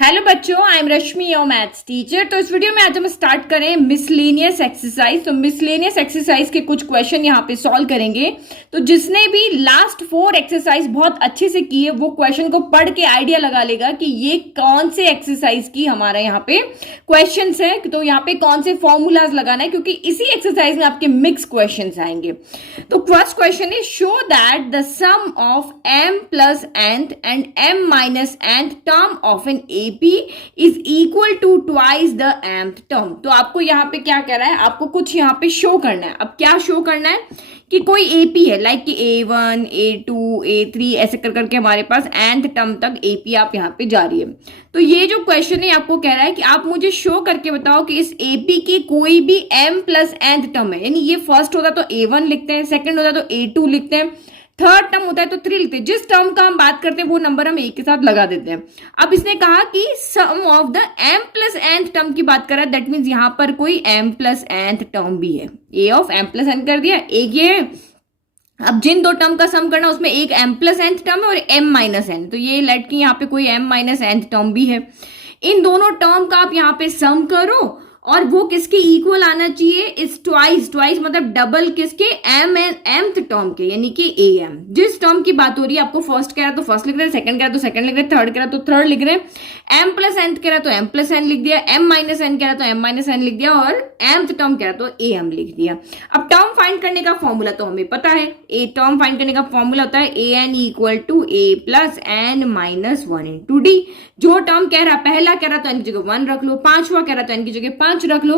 Hello बच्चों, I am Rashmi, your maths teacher. तो इस वीडियो में आज हम स्टार्ट करें मिसलेनियस एक्सरसाइज। तो मिसलेनियस एक्सरसाइज के कुछ क्वेश्चन यहाँ पे सॉल्व करेंगे। तो जिसने भी लास्ट 4 एक्सरसाइज बहुत अच्छे से की है वो क्वेश्चन को पढ़ के आइडिया लगा लेगा कि ये कौन से एक्सरसाइज की हमारा यहाँ पे क्वेश्चन है। तो यहाँ पे कौन से फॉर्मूलाज लगाना है, क्योंकि इसी एक्सरसाइज में आपके मिक्स क्वेश्चन आएंगे। तो first question is show that the sum of m plus nth and m minus nth term of an AP is equal to twice the mth term। तो आपको यहाँ पे क्या कह रहा है, आपको कुछ यहाँ पे शो करना है। अब क्या शो करना है कि कोई AP है, लाइक कि A1 A2 A3 ऐसे कर करके हमारे पास nth टर्म तक AP आप यहाँ पे जा रही है। तो ये जो क्वेश्चन है आपको कह रहा है कि आप मुझे शो करके बताओ कि इस AP की कोई भी m प्लस nth टर्म है, यानी ये फर्स्ट होता तो A1 लिखते हैं, सेकंड होता तो A2 लिखते हैं, थर्ड टर्म होता है तो 3 लिखते हैं। जिस टर्म का हम बात करते हैं वो नंबर हम एक के साथ लगा देते हैं। अब इसने कहा कि sum of the m plus nth term की बात कर रहा है, दैट मीन्स यहां पर कोई m प्लस nth टर्म भी है। a of m plus n कर दिया, एक ये है। अब जिन दो टर्म का सम करना उसमें एक m प्लस nth टर्म है और m माइनस n, तो ये लेट की यहाँ पे कोई m माइनस nth टर्म भी है। इन दोनों टर्म का आप यहाँ पे सम करो और वो किसके इक्वल आना चाहिए, इस ट्वाइस मतलब डबल किसके, m एंड mth टर्म के, यानी कि am। जिस टर्म की बात हो रही है, आपको फर्स्ट कह रहा तो फर्स्ट लिख रहे हैं, सेकंड कह रहा तो सेकंड लिख रहे हैं, थर्ड कह रहा तो थर्ड लिख रहे हैं, m प्लस nth कह रहा तो m प्लस n लिख दिया, m माइनस n कह रहा तो m माइनस n लिख दिया और mth टर्म कह रहा तो am लिख दिया। अब टर्म फाइंड करने का फॉर्मूला तो हमें पता है, ए टर्म फाइंड करने का फॉर्मूला होता है an equal to a plus n minus 1 into D. जो टर्म कह रहा, पहला कह रहा तो n की जगह 1 रख लो, पांचवा कह रहा तो n की जगह 5 रख लो,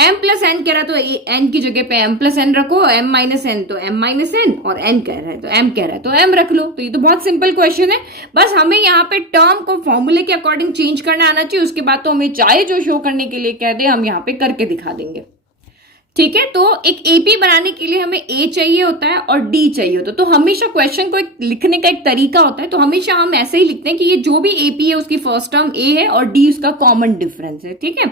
m प्लस n कह रहा तो n की जगह पे m प्लस n रखो, m माइनस n तो m माइनस n, और n कह रहा है तो m कह रहा है तो m रख लो। तो ये तो बहुत सिंपल क्वेश्चन है। बस हमें यहाँ पे टर्म को फॉर्मूले के अकॉर्डिंग चेंज करना आना चाहिए। उसके बाद तो हमें चाहे जो शो करने के लिए कह दे हम यहाँ पे करके दिखा देंगे। ठीक है, तो एक एपी बनाने के लिए हमें ए चाहिए होता है और डी चाहिए होता है। तो हमेशा क्वेश्चन को एक लिखने का एक तरीका होता है, तो हमेशा हम ऐसे ही लिखते हैं कि ये जो भी एपी है उसकी फर्स्ट टर्म ए है और डी उसका कॉमन डिफरेंस है। ठीक है,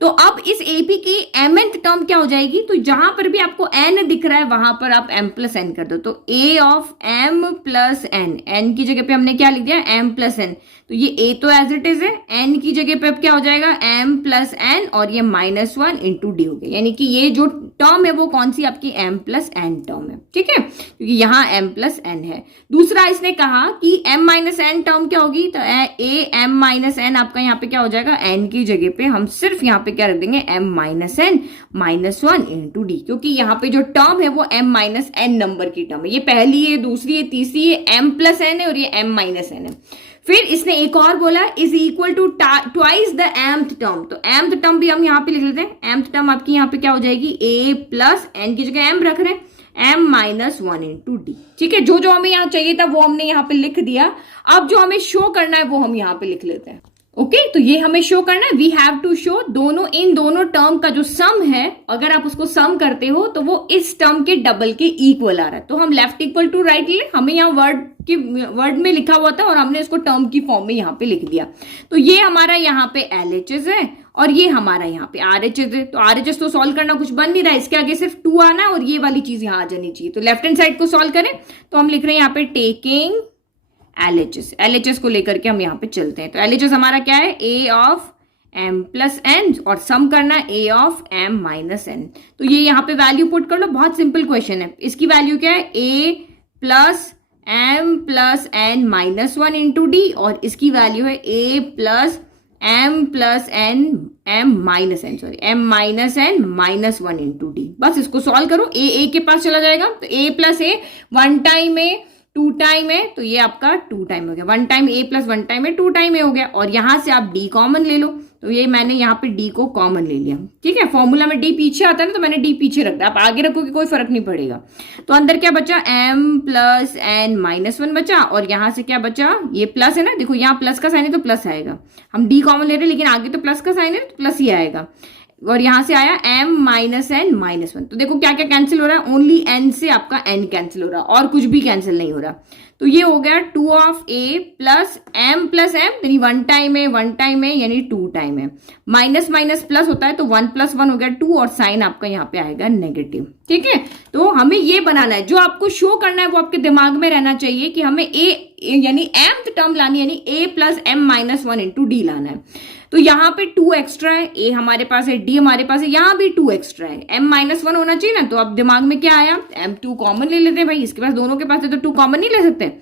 तो अब इस एपी की mth टर्म क्या हो जाएगी, तो जहां पर भी आपको n दिख रहा है वहां पर आप m प्लस n कर दो। तो a of m plus n, n की जगह पे हमने क्या लिख दिया, m प्लस n। तो ये a तो एज इट इज है, n की जगह पे अब क्या हो जाएगा, m प्लस n, और ये माइनस 1 इंटू डी हो गया। यानी कि ये जो टर्म है वो कौन सी आपकी m प्लस n टर्म है। ठीक है, क्योंकि यहाँ m प्लस n है। दूसरा इसने कहा कि m माइनस n टर्म क्या होगी, तो a m माइनस n आपका यहाँ पे क्या हो जाएगा, n की जगह पे हम सिर्फ यहाँ पे क्या रख देंगे, m minus n minus 1 into D, क्योंकि यहाँ पे जो टर्म है वो m माइनस n नंबर की टर्म है। ये पहली है, दूसरी है, तीसरी है, m प्लस n है और ये m माइनस n है। फिर इसने एक और बोला is equal to twice the mth term. तो mth टर्म भी हम यहाँ पे लिख लेते हैं। mth टर्म आपकी यहाँ पे क्या हो जाएगी, a प्लस n की जगह m रख रहे हैं, m माइनस 1 इंटू डी। ठीक है, जो जो हमें यहाँ चाहिए था वो हमने यहाँ पे लिख दिया। अब जो हमें शो करना है वो हम यहाँ पे लिख लेते हैं। ओके, तो ये हमें शो करना है, we have to show in दोनों टर्म का जो सम है, अगर आप उसको सम करते हो तो वो इस टर्म के डबल के इक्वल आ रहा है। तो हम लेफ्ट इक्वल टू राइट ले, हमें यहाँ वर्ड में लिखा हुआ था और हमने इसको टर्म की फॉर्म में यहाँ पे लिख दिया। तो ये हमारा यहाँ पे LHS है और ये हमारा यहाँ पे RHS है। तो RHS तो सॉल्व करना कुछ बन नहीं रहा है, इसके आगे सिर्फ 2 आना है और ये वाली चीज यहाँ आ जानी चाहिए। तो लेफ्ट हैंड साइड को सॉल्व करें तो हम लिख रहे हैं यहाँ पे टेकिंग LHS को लेकर के हम यहाँ पे चलते हैं। तो LHS हमारा क्या है, a of m plus n, और सम करना a of m minus n। तो ये यहाँ पे वैल्यू पुट कर लो, बहुत सिंपल क्वेश्चन है। इसकी वैल्यू क्या है, a plus m plus n minus 1 into D, और इसकी वैल्यू है a plus m plus n m minus n, sorry m minus n minus 1 into D. बस इसको सॉल्व करो, a के पास चला जाएगा। तो a plus a 1 time a 2 time है, तो ये आपका 2 टाइम हो गया। 1 टाइम a प्लस 1 टाइम है 2 टाइम a हो गया, और यहां से आप d कॉमन ले लो। तो ये मैंने यहाँ पे d को कॉमन ले लिया। ठीक है, फॉर्मूला में d पीछे आता है ना, तो मैंने d पीछे रख दिया। आप आगे रखोगे कोई फर्क नहीं पड़ेगा। तो अंदर क्या बचा, m प्लस n माइनस 1 बचा, और यहाँ से क्या बचा, ये प्लस है ना, देखो यहाँ प्लस का साइन है तो प्लस आएगा। हम d कॉमन ले रहे हैं लेकिन आगे तो प्लस का साइन है तो प्लस ही आएगा। और यहां से आया m माइनस n माइनस 1। तो देखो क्या क्या कैंसिल हो रहा है, ओनली n से आपका n कैंसिल हो रहा है और कुछ भी कैंसिल नहीं हो रहा। तो ये हो गया 2 ऑफ ए प्लस एम यानी 1 टाइम है यानी 2 टाइम है, माइनस माइनस प्लस होता है तो 1 + 1 हो गया 2 और साइन आपका यहाँ पे आएगा नेगेटिव। ठीक है, तो हमें ये बनाना है, जो आपको शो करना है वो आपके दिमाग में रहना चाहिए कि हमें ए यानी mth टर्म लानी, यानी a + m - 1 × d लाना है। तो यहाँ पे 2 एक्स्ट्रा है, a हमारे पास है, d हमारे पास है, यहाँ भी 2 एक्स्ट्रा है, m - 1 होना चाहिए ना। तो अब दिमाग में क्या आया, m2 कॉमन ले लेते हैं भाई, इसके पास दोनों के पास है तो 2 कॉमन नहीं ले सकते,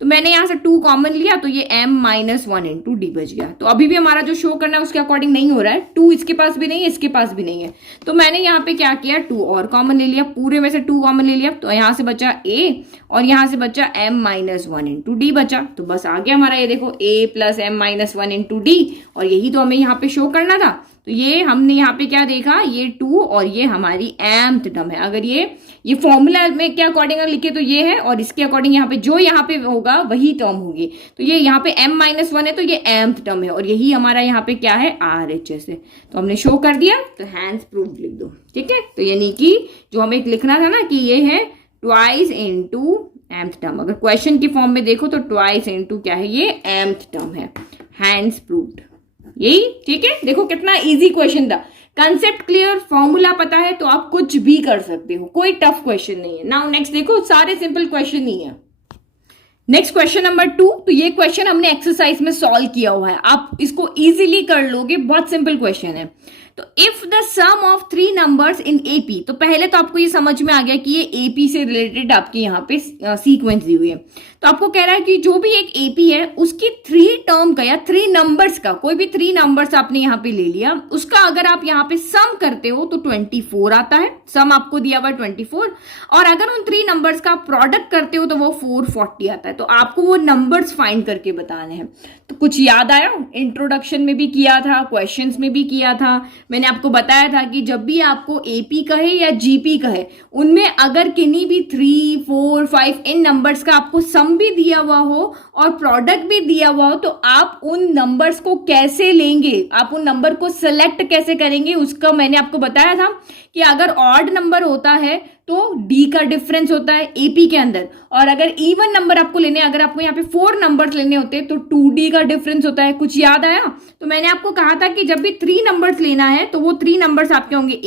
तो मैंने यहां से 2 कॉमन लिया तो ये m - 1 × d बच गया। तो अभी भी हमारा जो शो करना है उसके अकॉर्डिंग नहीं हो रहा है, 2 इसके पास भी नहीं है, इसके पास भी नहीं है, तो मैंने यहाँ पे क्या किया, 2 और कॉमन ले लिया, पूरे में से 2 कॉमन ले लिया, तो यहाँ से बचा a और यहाँ से बचा m - 1 × d बचा। तो बस आ गया हमारा, ये देखो a + m - 1 × d, और यही तो हमें यहाँ पे शो करना था। तो ये हमने यहाँ पे क्या देखा, ये 2 और ये हमारी mth टर्म है। अगर ये फॉर्मूला में क्या अकॉर्डिंग लिखे तो ये है, और इसके अकॉर्डिंग यहाँ पे जो यहाँ पे होगा वही टर्म होगी। तो ये यहाँ पे m - 1 है तो ये mth टर्म है, और यही हमारा यहाँ पे क्या है, RHS है। तो हमने शो कर दिया, तो हैंस प्रूफ लिख दो। ठीक है, तो यानी कि जो हमें लिखना था ना कि ये है ट्वाइस × mth टर्म, अगर क्वेश्चन की फॉर्म में देखो तो ट्वाइस × क्या है, ये mth टर्म है, हैंस प्रूव्ड, यही। ठीक है, देखो कितना इजी क्वेश्चन था, कंसेप्ट क्लियर, फॉर्मूला पता है तो आप कुछ भी कर सकते हो, कोई टफ क्वेश्चन नहीं है। नाउ नेक्स्ट देखो, सारे सिंपल क्वेश्चन ही है। नेक्स्ट क्वेश्चन नंबर 2, तो ये क्वेश्चन हमने एक्सरसाइज में सॉल्व किया हुआ है, आप इसको इजीली कर लोगे, बहुत सिंपल क्वेश्चन है। तो if the sum of 3 numbers in AP, तो पहले तो आपको ये समझ में आ गया कि ये एपी से रिलेटेड आपकी यहाँ पे सीक्वेंस दी हुई है। तो आपको कह रहा है कि जो भी एक एपी है उसकी 3 टर्म का या 3 नंबर्स का, कोई भी 3 नंबर्स आपने यहाँ पे ले लिया, उसका अगर आप यहाँ पे सम करते हो तो 24 आता है, सम आपको दिया हुआ 24, और अगर उन 3 नंबर्स का प्रोडक्ट करते हो तो वो 440 आता है। तो आपको वो नंबर्स फाइंड करके बताने हैं। तो कुछ याद आया, इंट्रोडक्शन में भी किया था, क्वेश्चंस में भी किया था, मैंने आपको बताया था कि जब भी आपको एपी कहे या जीपी कहे, उनमें अगर किन्हीं भी 3, 4, 5 इन नंबर्स का आपको सम भी दिया हुआ हो और प्रोडक्ट भी दिया हुआ हो, तो आप उन नंबर्स को कैसे लेंगे, आप उन नंबर को सिलेक्ट कैसे करेंगे, उसका मैंने आपको बताया था कि अगर ऑड नंबर होता है तो डी का डिफरेंस होता है एपी के अंदर, और अगर इवन नंबर आपको लेने, अगर आपको यहाँ पे 4 नंबर्स लेने होते हैं तो 2D का डिफरेंस होता है। कुछ याद आया? तो मैंने आपको कहा था कि जब भी 3 नंबर्स लेना है तो वो 3 नंबर्स आपके होंगे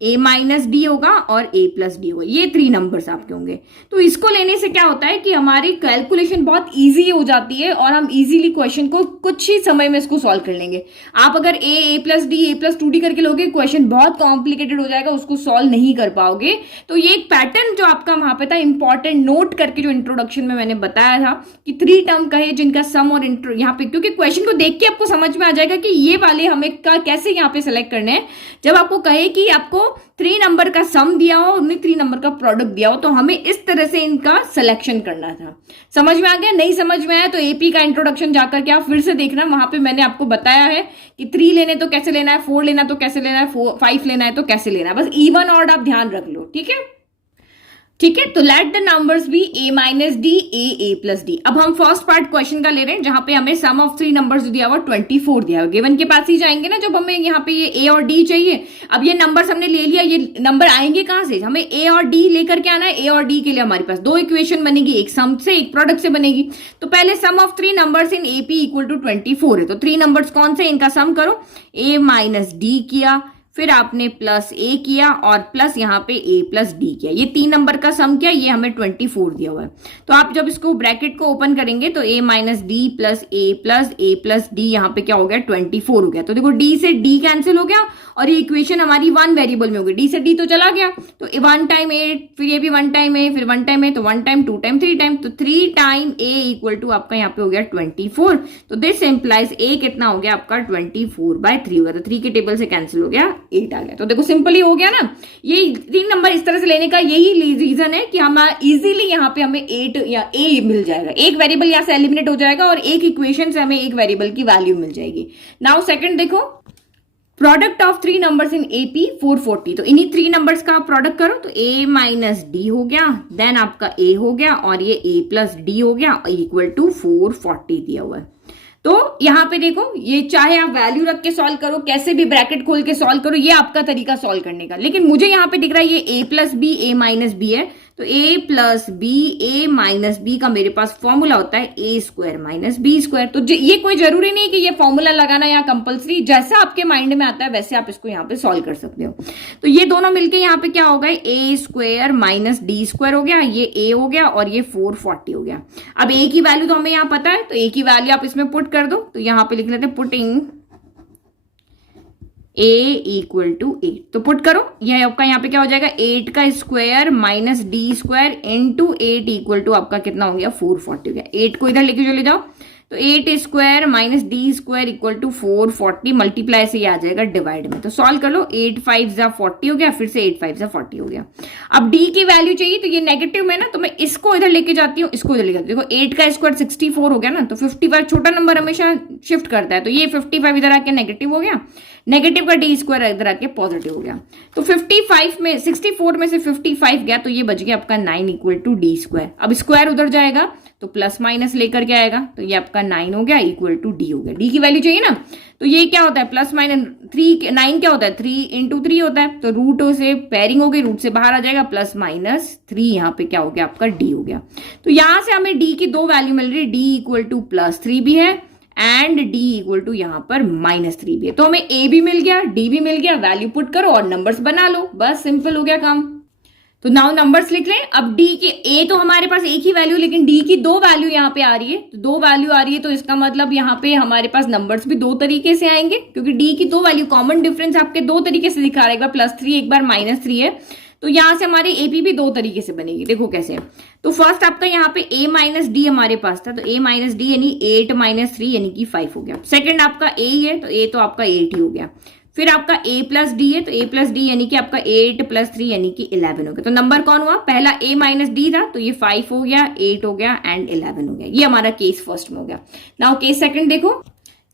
a माइनस डी होगा और a प्लस डी होगा, ये 3 नंबर्स आपके होंगे। तो इसको लेने से क्या होता है कि हमारी कैलकुलेशन बहुत इजी हो जाती है और हम इजीली क्वेश्चन को कुछ ही समय में इसको सॉल्व कर लेंगे। आप अगर a plus D, a plus 2d करके लोगे, क्वेश्चन बहुत कॉम्प्लिकेटेड हो जाएगा, उसको सॉल्व नहीं कर पाओगे। तो ये एक पैटर्न जो आपका वहां पे था इंपॉर्टेंट नोट करके, जो इंट्रोडक्शन में मैंने बताया था कि 3 टर्म कहे जिनका सम और यहाँ पे, क्योंकि क्वेश्चन को देख के आपको समझ में आ जाएगा कि ये वाले हमें कैसे यहाँ पे सेलेक्ट करने हैं। जब आपको कहे कि आपको 3 नंबर का सम दिया हो, उन्हें 3 नंबर का प्रोडक्ट दिया हो, तो हमें इस तरह से इनका सिलेक्शन करना था। समझ में आ गया? नहीं समझ में आया तो एपी का इंट्रोडक्शन जाकर के आप फिर से देखना, वहां पे मैंने आपको बताया है कि 3 लेने तो कैसे लेना है, 4 लेना तो कैसे लेना है, 5 लेना है तो कैसे लेना है। बस इवन ऑड आप ध्यान रख लो, ठीक है? ठीक है, तो let the numbers be a minus D, a plus D. अब हम फर्स्ट पार्ट क्वेश्चन का ले रहे हैं जहां पे हमें सम ऑफ 3 नंबर्स दिया हुआ 24 दिया हुआ। गिवन के पास ही जाएंगे ना, जब हमें यहाँ पे ये a और d चाहिए। अब ये नंबर्स हमने ले लिया, ये नंबर आएंगे कहां से? हमें a और d लेकर के आना है। a और d के लिए हमारे पास 2 इक्वेशन बनेगी, एक सम से एक प्रोडक्ट से बनेगी। तो पहले sum of 3 numbers in ap equal to 24 है। तो 3 नंबर्स कौन से, इनका सम करो। a माइनस डी किया, फिर आपने प्लस a किया और प्लस यहाँ पे a प्लस डी किया। ये 3 नंबर का सम किया, ये हमें 24 दिया हुआ है। तो आप जब इसको ब्रैकेट को ओपन करेंगे तो a minus D plus a plus D, यहाँ पे क्या हो गया, 24 हो गया। तो देखो d से d कैंसिल हो गया और ये इक्वेशन हमारी 1 वेरिएबल में हो गई। d से d तो चला गया, तो 1 टाइम a, फिर ये भी 1 टाइम a, फिर 1 टाइम a, तो 1 टाइम, 2 टाइम, 3 टाइम, तो 3 टाइम a इक्वल टू आपका यहाँ पे हो गया 24। तो दिस इंप्लाइज a कितना हो गया आपका 24/3 होगा। तो 3 के टेबल से कैंसिल हो गया, 8 आ गया। तो देखो सिंपली हो गया ना। ये 3 नंबर इस तरह से लेने का यही रीजन है कि हम इजीली यहाँ पे हमें 8 या a मिल जाएगा। एक वेरिएबल यहाँ से एलिमिनेट हो जाएगा और एक इक्वेशन से हमें एक वेरिएबल की वैल्यू मिल जाएगी। नाउ सेकंड देखो, product of 3 numbers in AP 440। तो इन्हीं 3 नंबर्स का आप प्रोडक्ट करो तो a माइनस डी हो गया, देन आपका a हो गया और ये a प्लस डी हो गया इक्वल टू 440 दिया हुआ है। तो यहाँ पे देखो, ये चाहे आप वैल्यू रख के सॉल्व करो, कैसे भी ब्रैकेट खोल के सॉल्व करो, ये आपका तरीका सॉल्व करने का। लेकिन मुझे यहाँ पे दिख रहा है ये a plus B, a minus B है, तो a plus B, a minus B का मेरे पास फॉर्मूला होता है a square minus B square. तो ये कोई जरूरी नहीं कि ये फॉर्मूला लगाना यहाँ कंपलसरी, जैसा आपके माइंड में आता है वैसे आप इसको यहाँ पे सॉल्व कर सकते हो। तो ये दोनों मिलके यहाँ पे क्या हो गए, a square minus D square हो गया, ये a हो गया और ये 440 हो गया। अब a की वैल्यू तो हमें यहाँ पता है, तो a की वैल्यू आप इसमें पुट कर दो। तो यहाँ पे लिख लेते हैं पुटिंग a इक्वल टू 8, तो पुट करो, यह आपका यहाँ पे क्या हो जाएगा 8 का square minus D square into 8 equal to आपका कितना हो गया 440 हो गया। 8 को इधर लेके चले जाओ, तो 8 square minus D square equal to 440 multiply से ये आ जाएगा डिवाइड में। तो सॉल्व कर लो, 8 5 जा 40 हो गया, फिर से 8 5 जा 40 हो गया। अब डी की वैल्यू चाहिए, तो ये नेगेटिव में ना, तो मैं इसको इधर लेके जाती हूँ, इसको इधर लेके जाती हूँ। देखो 8 का स्क्वायर 64 हो गया ना, तो 55 छोटा नंबर हमेशा शिफ्ट करता है, तो ये 55 इधर आके नेगेटिव हो गया, नेगेटिव का डी स्क्वायर इधर आके पॉजिटिव हो गया। तो 55 में 64 में से 55 गया, तो ये बच गया आपका 9 इक्वल टू डी स्क्वायर। अब स्क्वायर उधर जाएगा तो प्लस माइनस लेकर के आएगा, तो ये आपका 9 हो गया इक्वल टू डी हो गया। डी की वैल्यू चाहिए ना, तो ये क्या होता है प्लस माइनस 3, 9 क्या होता है 3 इंटू 3 होता है, तो रूट से पेयरिंग हो गई, रूट से बाहर आ जाएगा, प्लस माइनस 3 यहाँ पे क्या हो गया आपका डी हो गया। तो यहां से हमें डी की दो वैल्यू मिल रही है, डी इक्वल टू प्लस 3 भी है एंड डी इक्वल टू यहाँ पर माइनस 3 भी है। तो हमें ए भी मिल गया, डी भी मिल गया, वैल्यू पुट करो और नंबर्स बना लो, बस सिंपल हो गया काम। तो नाउ नंबर्स लिख लें। अब डी के ए तो हमारे पास एक ही वैल्यू, लेकिन डी की दो वैल्यू यहाँ पे आ रही है, तो दो वैल्यू आ रही है, तो इसका मतलब यहाँ पे हमारे पास नंबर्स भी दो तरीके से आएंगे, क्योंकि डी की दो वैल्यू कॉमन डिफरेंस आपके दो तरीके से दिखा रहा है, एक बार +3 एक बार -3 है। तो यहां से हमारी एपी भी दो तरीके से बनेगी, देखो कैसे। तो फर्स्ट आपका यहाँ पे a माइनस डी हमारे पास था, तो a माइनस डी यानी 8 माइनस 3 यानी कि 5 हो गया। सेकंड आपका a ही है, तो a तो आपका 8 ही हो गया। फिर आपका a प्लस डी है, तो a प्लस डी यानी कि आपका 8 प्लस 3 यानी कि 11 हो गया। तो नंबर कौन हुआ, पहला a माइनस डी था, तो ये 5 हो गया, 8 हो गया एंड 11 हो गया। ये हमारा केस फर्स्ट में हो गया। नाउ केस सेकंड देखो,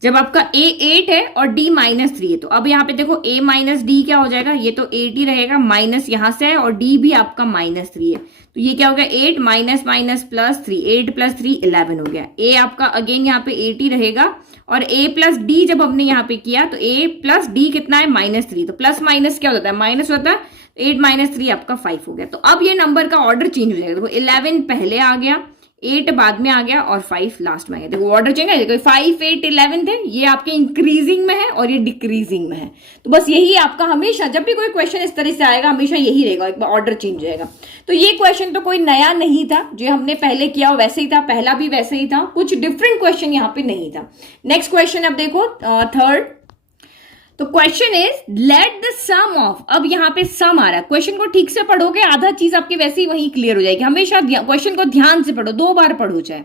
जब आपका a 8 है और d -3 है, तो अब यहाँ पे देखो a माइनस डी क्या हो जाएगा, ये तो 8 ही रहेगा, माइनस यहां से है और d भी आपका -3 है, तो ये क्या हो गया 8 माइनस माइनस प्लस 3, 8 प्लस 3 11 हो गया। a आपका अगेन यहाँ पे 8 ही रहेगा, और a प्लस डी जब हमने यहाँ पे किया तो a प्लस डी कितना है -3, तो प्लस माइनस क्या होता है माइनस होता है, 8 माइनस 3 आपका 5 हो गया। तो अब ये नंबर का ऑर्डर चेंज हो जाएगा, देखो 11 पहले आ गया, 8 बाद में आ गया और 5 लास्ट में आ गया। देखो ऑर्डर चेंज है, देखो 5 8 11 थे, ये आपके इंक्रीजिंग में है और ये डिक्रीजिंग में है। तो बस यही आपका हमेशा जब भी कोई क्वेश्चन इस तरह से आएगा हमेशा यही रहेगा, एक बार ऑर्डर चेंज जाएगा। तो ये क्वेश्चन तो कोई नया नहीं था, जो हमने पहले किया वैसे ही था, पहला भी वैसे ही था, कुछ डिफरेंट क्वेश्चन यहाँ पे नहीं था। नेक्स्ट क्वेश्चन अब देखो थर्ड। तो question is let the sum of, अब यहाँ पे सम आ रहा है, क्वेश्चन को ठीक से पढ़ोगे आधा चीज आपकी वैसे ही वहीं क्लियर हो जाएगी। हमेशा क्वेश्चन को ध्यान से पढ़ो, 2 बार पढ़ो चाहे।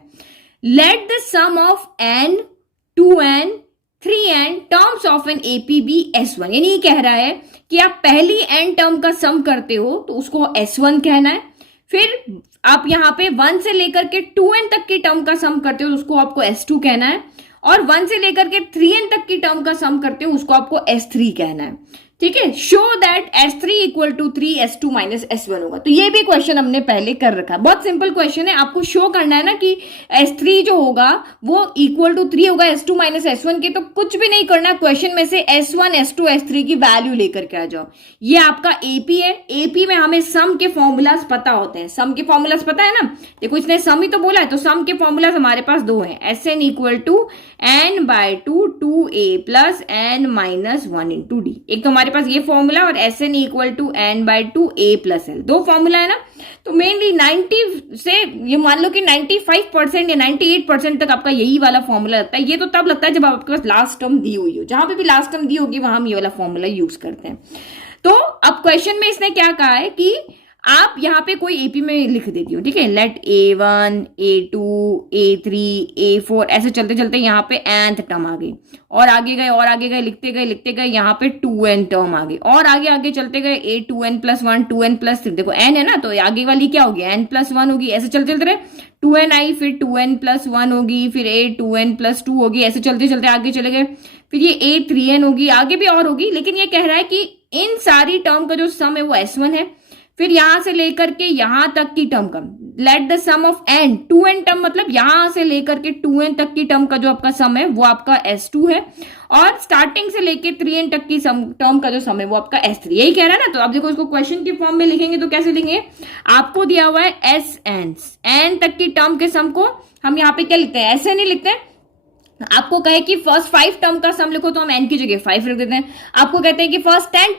Let the sum of n 2n 3n terms of an APB S1, यानी ये कह रहा है कि आप पहली n टर्म का सम करते हो तो उसको S1 कहना है, फिर आप यहाँ पे 1 से लेकर के 2n तक की टर्म का सम करते हो तो उसको आपको S2 कहना है, और 1 से लेकर के 3n तक की टर्म का सम करते हो उसको आपको S3 कहना है। ठीक है, show that S3 equal to 3 S2 minus S1 होगा। तो ये भी क्वेश्चन हमने पहले कर रखा है, बहुत सिंपल क्वेश्चन है, आपको शो करना है ना कि S3 जो होगा वो इक्वल टू 3 होगा S2 माइनस S1 के। तो कुछ भी नहीं करना, क्वेश्चन में से S1 S2 S3 की वैल्यू लेकर के आ जाओ। ये आपका एपी है, एपी में हमें सम के फॉर्मूलाज पता होते हैं, सम के फॉर्मूलाज पता है ना, देखो इसने सम ही तो बोला है, तो सम के फॉर्मूलाज हमारे पास दो हैं, Sn equal to n/2 2a plus n minus 1 into D. एक तो हमारे पास ये फॉर्मूला और Sn equal to n/2 a plus l, दो फॉर्मूला है ना। तो मेनली 90 से ये मान लो कि 95% या 98% तक आपका यही वाला फॉर्मूला लगता है। ये तो तब लगता है जब आपके पास लास्ट टर्म दी हुई हो, जहां पे भी लास्ट टर्म दी होगी वहां हम ये वाला फॉर्मूला यूज करते हैं। तो अब क्वेश्चन में इसने क्या कहा है कि आप यहाँ पे कोई एपी में लिख देती हो, ठीक है, late A1 A2 A3 A4 ऐसे चलते चलते यहाँ पे nth टर्म आ गई, और आगे गए और आगे गए, लिखते गए यहाँ पे 2n टर्म आ गई, और आगे आगे चलते गए A2n प्लस 1 2n प्लस 3, देखो n है ना तो आगे वाली क्या होगी n प्लस 1 होगी, ऐसे चलते चलते रहे 2n आई, फिर 2n प्लस 1 होगी, फिर A2n प्लस 2 होगी, ऐसे चलते चलते आगे चले गए, फिर ये A3n होगी, आगे भी और होगी। लेकिन ये कह रहा है कि इन सारी टर्म का जो सम है वो S1 है, फिर यहां से लेकर के यहां तक की टर्म का let the sum of N, 2n term मतलब यहां से लेकर के 2n तक की टर्म का जो आपका सम है वो आपका S2 है, और स्टार्टिंग से लेके 3n तक की टर्म का जो सम है वो आपका S3। यही कह रहा है ना। तो आप देखो इसको क्वेश्चन के फॉर्म में लिखेंगे तो कैसे लिखेंगे, आपको दिया हुआ है एन तक की टर्म के सम को हम यहाँ पे क्या लिखते हैं, ऐसे नहीं लिखते हैं। आपको कहे कि फर्स्ट 5 टर्म का सम लिखो तो हम n की जगह 5 रख देते हैं। आपको कहते हैं कि फर्स्ट 10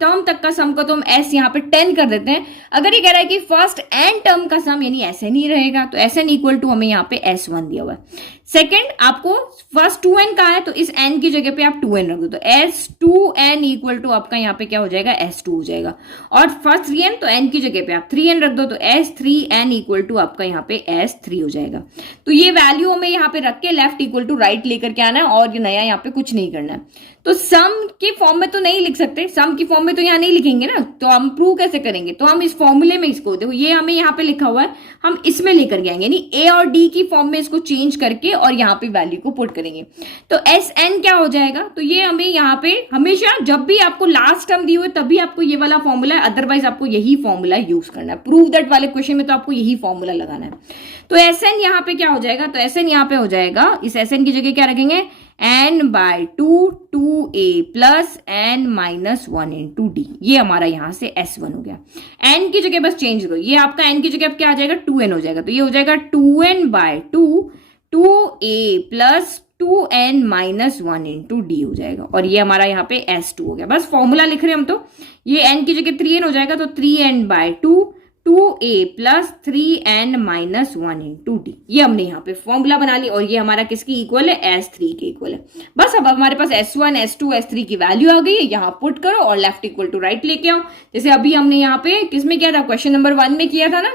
टर्म तक का सम को तो हम s यहाँ पे 10 कर देते हैं। अगर ये कह रहा है कि फर्स्ट n टर्म का सम यानी Sn ही रहेगा, तो Sn इक्वल टू हमें यहाँ पे S1 दिया हुआ है। सेकेंड, आपको फर्स्ट 2n का है तो इस n की जगह पे आप 2n रख दो, तो S2n इक्वल टू आपका यहाँ पे क्या हो जाएगा, S2 हो जाएगा। और फर्स्ट 3n तो n की जगह पे आप 3n रख दो, तो S3n इक्वल टू आपका यहाँ पे S3 हो जाएगा। तो ये वैल्यू हमें यहाँ पे रख के लेफ्ट इक्वल टू राइट लेकर के आना है, और ये नया यहाँ पे कुछ नहीं करना है। तो सम के फॉर्म में तो नहीं लिख सकते, सम की फॉर्म में तो यहाँ नहीं लिखेंगे ना, तो हम प्रूव कैसे करेंगे, तो हम इस फॉर्मूले में इसको देखो, ये हमें यहाँ पे लिखा हुआ है, हम इसमें लेकर के आएंगे, यानी ए और डी की फॉर्म में इसको चेंज करके और यहाँ पे वैल्यू को पुट करेंगे। तो एस एन क्या हो जाएगा, तो ये हमें यहाँ पे हमेशा जब भी आपको लास्ट टर्म दी हुई तभी आपको ये वाला फॉर्मूला है, अदरवाइज आपको यही फॉर्मूला यूज करना है। प्रूव दैट वाले क्वेश्चन में तो आपको यही फॉर्मूला लगाना है। तो एस एन यहाँ पे क्या हो जाएगा, तो एस एन यहाँ पे हो जाएगा, इस एस एन की जगह क्या रखेंगे, n/2 2a plus n-1 into D, ये हमारा यहां से S1 हो गया। n की जगह बस चेंज करो, ये आपका n की जगह अब क्या आ जाएगा, 2n हो जाएगा, तो ये हो जाएगा 2n/2 2a plus 2n-1 into D हो जाएगा, और ये हमारा यहाँ पे S2 हो गया। बस फॉर्मूला लिख रहे हैं हम, तो ये n की जगह 3n हो जाएगा, तो 3n/2 2a plus 3n-1 into D, ये हमने यहाँ पे फॉर्मूला बना ली, और ये हमारा किसकी इक्वल है, S3 के इक्वल है। बस अब हमारे पास S1 S2 S3 की वैल्यू आ गई है, यहाँ पुट करो और लेफ्ट इक्वल टू राइट लेके आओ, जैसे अभी हमने यहाँ पे किसमें किया था, क्वेश्चन नंबर 1 में किया था ना।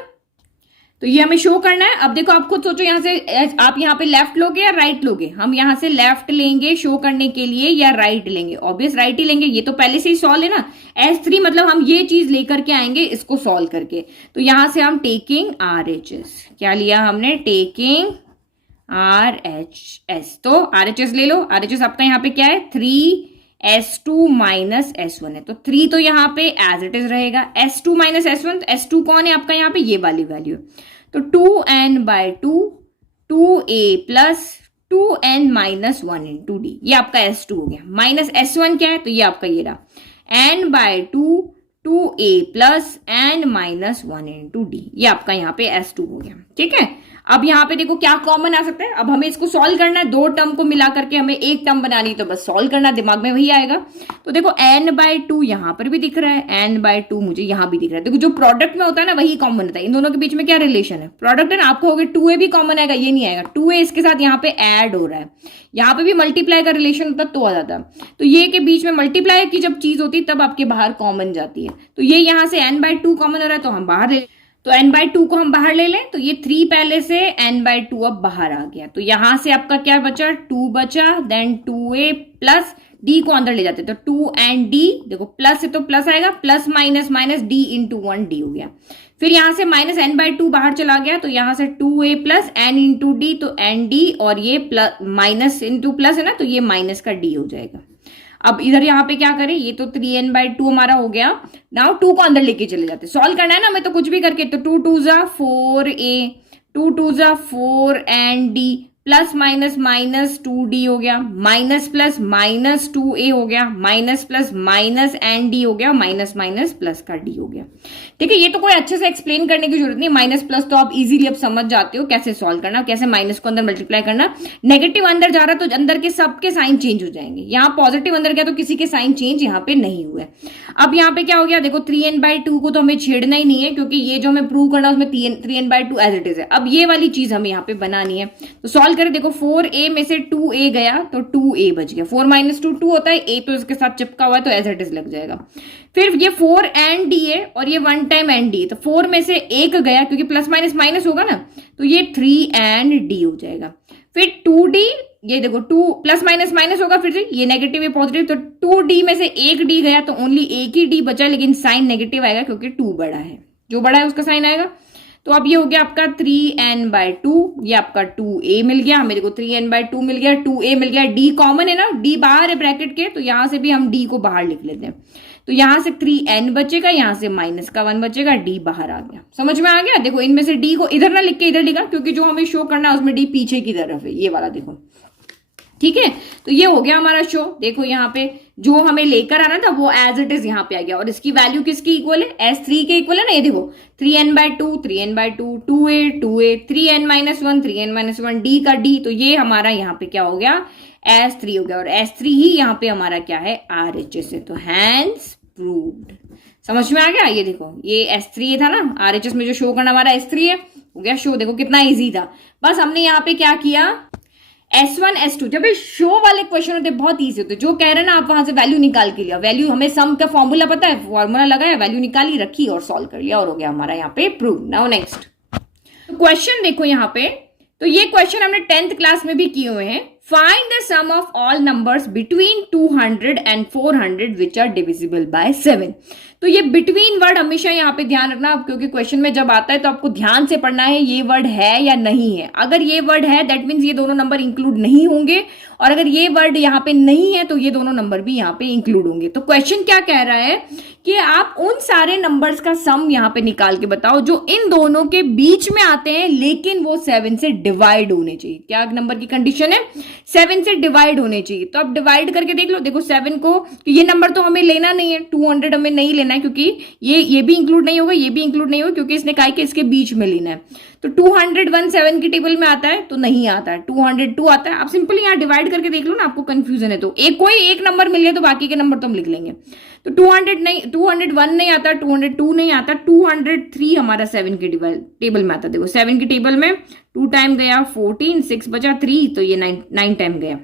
तो ये हमें शो करना है। अब देखो आप खुद सोचो, यहाँ से आप यहाँ पे लेफ्ट लोगे या राइट लोगे, हम यहाँ से लेफ्ट लेंगे शो करने के लिए या राइट लेंगे, ऑब्वियस राइट ही लेंगे, ये तो पहले से ही सॉल्व है ना। S3 मतलब हम ये चीज लेकर के आएंगे इसको सॉल्व करके, तो यहां से हम टेकिंग RHS, क्या लिया हमने, टेकिंग RHS, तो RHS ले लो। RHS आपका यहाँ पे क्या है, 3S2 माइनस S1 है, तो 3 तो यहाँ पे एज इट इज रहेगा, S2 माइनस S1, S2 कौन है आपका यहाँ पे, ये वाली वैल्यू, तो 2n/2 2a plus 2n-1 into D, ये आपका S2 हो गया। माइनस S1 क्या है, तो ये आपका ये रहा n/2 2a plus n-1 into D, ये आपका यहाँ पे S2 हो गया। ठीक है, अब यहाँ पे देखो क्या कॉमन आ सकता है, अब हमें इसको सॉल्व करना है, दो टर्म को मिला करके हमें एक टर्म बनानी, तो बस सॉल्व करना, दिमाग में वही आएगा। तो देखो n/2 यहाँ पर भी दिख रहा है, n/2 मुझे यहाँ भी दिख रहा है। देखो जो प्रोडक्ट में होता है ना वही कॉमन होता है, इन दोनों के बीच में क्या रिलेशन है, प्रोडक्ट है ना। आपको होगा 2a भी कॉमन आएगा, ये नहीं आएगा, 2a इसके साथ यहाँ पे ऐड हो रहा है, यहाँ पे भी मल्टीप्लाई का रिलेशन होता तो आ जाता। तो ये के बीच में मल्टीप्लाई की जब चीज होती तब आपके बाहर कॉमन जाती है, तो ये यहाँ से n/2 कॉमन हो रहा है, तो हम बाहर ले, तो n/2 को हम बाहर ले लें, तो ये 3 पहले से, n/2 अब बाहर आ गया, तो यहां से आपका क्या बचा, 2 बचा, देन 2a प्लस d को अंदर ले जाते, तो 2 एंड d, देखो प्लस है तो प्लस आएगा, plus minus minus d into 1 d हो गया। फिर यहां से माइनस n/2 बाहर चला गया, तो यहां से 2a plus n into D, तो n d, और ये प्लस माइनस इंटू प्लस है ना, तो ये माइनस का d हो जाएगा। अब इधर यहाँ पे क्या करें, ये तो 3n/2 हमारा हो गया। नाउ 2 को अंदर लेके चले जाते, सॉल्व करना है ना हमें, तो कुछ भी करके, तो 2 2 4a 2 2 4 and d plus minus minus 2d हो गया, माइनस प्लस माइनस 2a हो गया, minus plus minus and d हो गया, माइनस माइनस प्लस का d हो गया। ठीक है, ये तो कोई अच्छे से एक्सप्लेन करने की जरूरत नहीं, माइनस प्लस तो आप इजीली अब समझ जाते हो कैसे सॉल्व करना, कैसे माइनस को अंदर मल्टीप्लाई करना। नेगेटिव अंदर जा रहा है तो अंदर के सबके साइन चेंज हो जाएंगे, यहाँ पॉजिटिव अंदर गया तो किसी के साइन चेंज यहाँ पे नहीं हुए। अब यहाँ पे क्या हो गया, देखो 3n/2 को तो हमें छेड़ना ही नहीं है, क्योंकि ये जो हमें प्रूव करना है उसमें 3n/2 एज इट इज है। अब ये वाली चीज हमें यहाँ पे बनानी है, तो सॉल्व करें। देखो 4a में से 2a गया तो 2a बच गया, 4 माइनस 2 2 होता है, a तो इसके साथ चिपका हुआ है तो एज इट इज लग जाएगा। फिर ये 4 एंड d है, और ये 1 टाइम एंड d, तो 4 में से 1 गया, क्योंकि प्लस माइनस माइनस होगा ना, तो ये 3 एंड d हो जाएगा। फिर 2d, ये देखो 2 प्लस माइनस माइनस होगा, फिर से ये नेगेटिव है पॉजिटिव, तो 2d में से 1 d गया तो ओनली एक ही d बचा, लेकिन साइन नेगेटिव आएगा क्योंकि 2 बड़ा है, जो बड़ा है उसका साइन आएगा। तो अब ये हो गया आपका 3n/2, ये आपका 2a मिल गया, मेरे को 3n/2 मिल गया, 2a मिल गया, d कॉमन है ना, d बाहर है ब्रैकेट के, तो यहां से भी हम d को बाहर लिख लेते हैं। तो यहां से 3n बचेगा, यहां से -1 बचेगा, d बाहर आ गया। समझ में आ गया? देखो इनमें से d को इधर ना लिख के इधर लिखा, क्योंकि जो हमें शो करना है उसमें d पीछे की तरफ है, ये वाला देखो। ठीक है, तो ये हो गया हमारा शो। देखो यहाँ पे जो हमें लेकर आना था वो एज इट इज यहाँ पे आ गया, और इसकी वैल्यू किसकी इक्वल है? S3 के इक्वल है ना। ये देखो 3n/2, 3n/2, 2a, 2a, 3n-1, 3n-1, d का d, तो ये हमारा यहाँ पे क्या हो गया? S3 हो गया, और S3 ही यहाँ पे हमारा क्या है? RHS है। तो हैंस प्रूव्ड। समझ में आ गया? ये देखो ये S3 था ना, RHS में जो शो करना हमारा S3 है, हो गया शो। देखो कितना इजी था, बस हमने यहाँ पे क्या किया, S1 S2, जब ये शो वाले क्वेश्चन होते बहुत इजी होते, जो कह रहे हैं ना आप वहां से वैल्यू निकाल के लिया, वैल्यू हमें सम का फॉर्मूला पता है, फॉर्मूला लगाया, वैल्यू निकाली, रखी और सॉल्व कर लिया, और हो गया हमारा यहाँ पे प्रूव। नाउ नेक्स्ट क्वेश्चन देखो यहाँ पे, तो ये क्वेश्चन हमने 10th क्लास में भी किए हुए हैं। Find the sum of all numbers between 200 and 400 which are divisible by 7। तो ये बिटवीन वर्ड हमेशा यहाँ पे ध्यान रखना, क्योंकि क्वेश्चन में जब आता है तो आपको ध्यान से पढ़ना है ये वर्ड है या नहीं है। अगर ये वर्ड है दैट मीन्स ये दोनों नंबर इंक्लूड नहीं होंगे, और अगर ये वर्ड यहाँ पे नहीं है तो ये दोनों नंबर भी यहाँ पे इंक्लूड होंगे। तो क्वेश्चन क्या कह रहा है कि आप उन सारे नंबर्स का सम यहाँ पे निकाल के बताओ जो इन दोनों के बीच में आते हैं, लेकिन वो 7 से डिवाइड होने चाहिए। क्या नंबर की कंडीशन है? 7 से डिवाइड होने चाहिए। तो अब डिवाइड करके देख लो, देखो 7 को, ये नंबर तो हमें लेना नहीं है, 200 हमें नहीं लेना है, क्योंकि ये भी इंक्लूड नहीं होगा, ये भी इंक्लूड नहीं होगा, क्योंकि इसने कहा कि इसके बीच में लेना है। तो 201 7 की टेबल में आता है तो नहीं आता है, 202 आता है। आप सिंपली यहाँ डिवाइड करके देख लो ना, आपको कंफ्यूजन है तो कोई एक नंबर मिल गया तो बाकी के नंबर तो हम लिख लेंगे। तो 201 नहीं आता, 202 नहीं आता, 203 हमारा 7 की टेबल में आता। देखो 7 की टेबल में 2 टाइम गया 14, 6 बचा 3, तो ये 9 टाइम गया,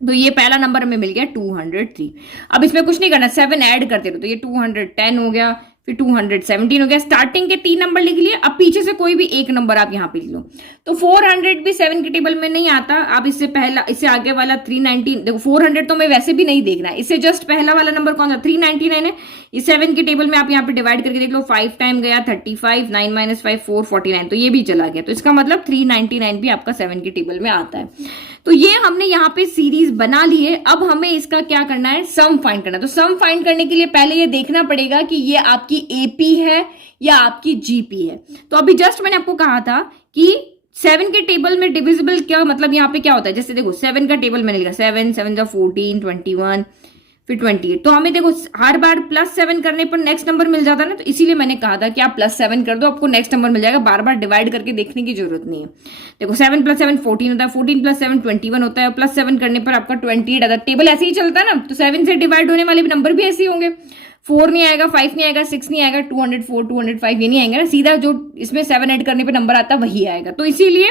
तो ये पहला नंबर हमें मिल गया 203। अब इसमें कुछ नहीं करना, 7 ऐड करते रहो, तो ये 210 हो गया, फिर 217 हो गया। स्टार्टिंग के 3 नंबर लिख लिए, अब पीछे से कोई भी एक नंबर आप यहाँ पे लिख लो। तो 400 भी 7 की टेबल में नहीं आता। अब इससे आगे वाला 319, देखो 400 तो हमें वैसे भी नहीं देखना है, इससे जस्ट पहला वाला नंबर कौन सा? 399 है। ये 7 की टेबल में आप यहाँ पे डिवाइड करके देख लो, 5 टाइम गया 35, 9 - 5 4, 49, तो ये भी चला गया। तो इसका मतलब 399 भी आपका 7 की टेबल में आता है। तो ये हमने यहाँ पे सीरीज बना ली है। अब हमें इसका क्या करना है? सम फाइंड करना है। तो सम फाइंड करने के लिए पहले ये देखना पड़ेगा कि ये आपकी एपी है या आपकी जीपी है। तो अभी जस्ट मैंने आपको कहा था कि 7 के टेबल में डिविजिबल क्या मतलब, यहाँ पे क्या होता है, जैसे देखो 7 का टेबल मैंने लिखा, 7 7 14, 21, फिर 28। तो हमें देखो हर बार +7 करने पर नेक्स्ट नंबर मिल जाता है ना, तो इसीलिए मैंने कहा था कि आप +7 कर दो, आपको नेक्स्ट नंबर मिल जाएगा। बार बार डिवाइड करके देखने की जरूरत नहीं है। देखो 7 + 7 14 होता है, 14 + 7 21 होता है, +7 करने पर आपका 28 आता है। टेबल ऐसे ही चलता है ना, तो 7 से डिवाइड होने वाले नंबर भी ऐसे ही होंगे। 4 नहीं आएगा, 5 नहीं आएगा, 6 नहीं आएगा, 204, 205 ये नहीं आएगा ना, सीधा जो इसमें 7 ऐड करने पे नंबर आता है वही आएगा। तो इसीलिए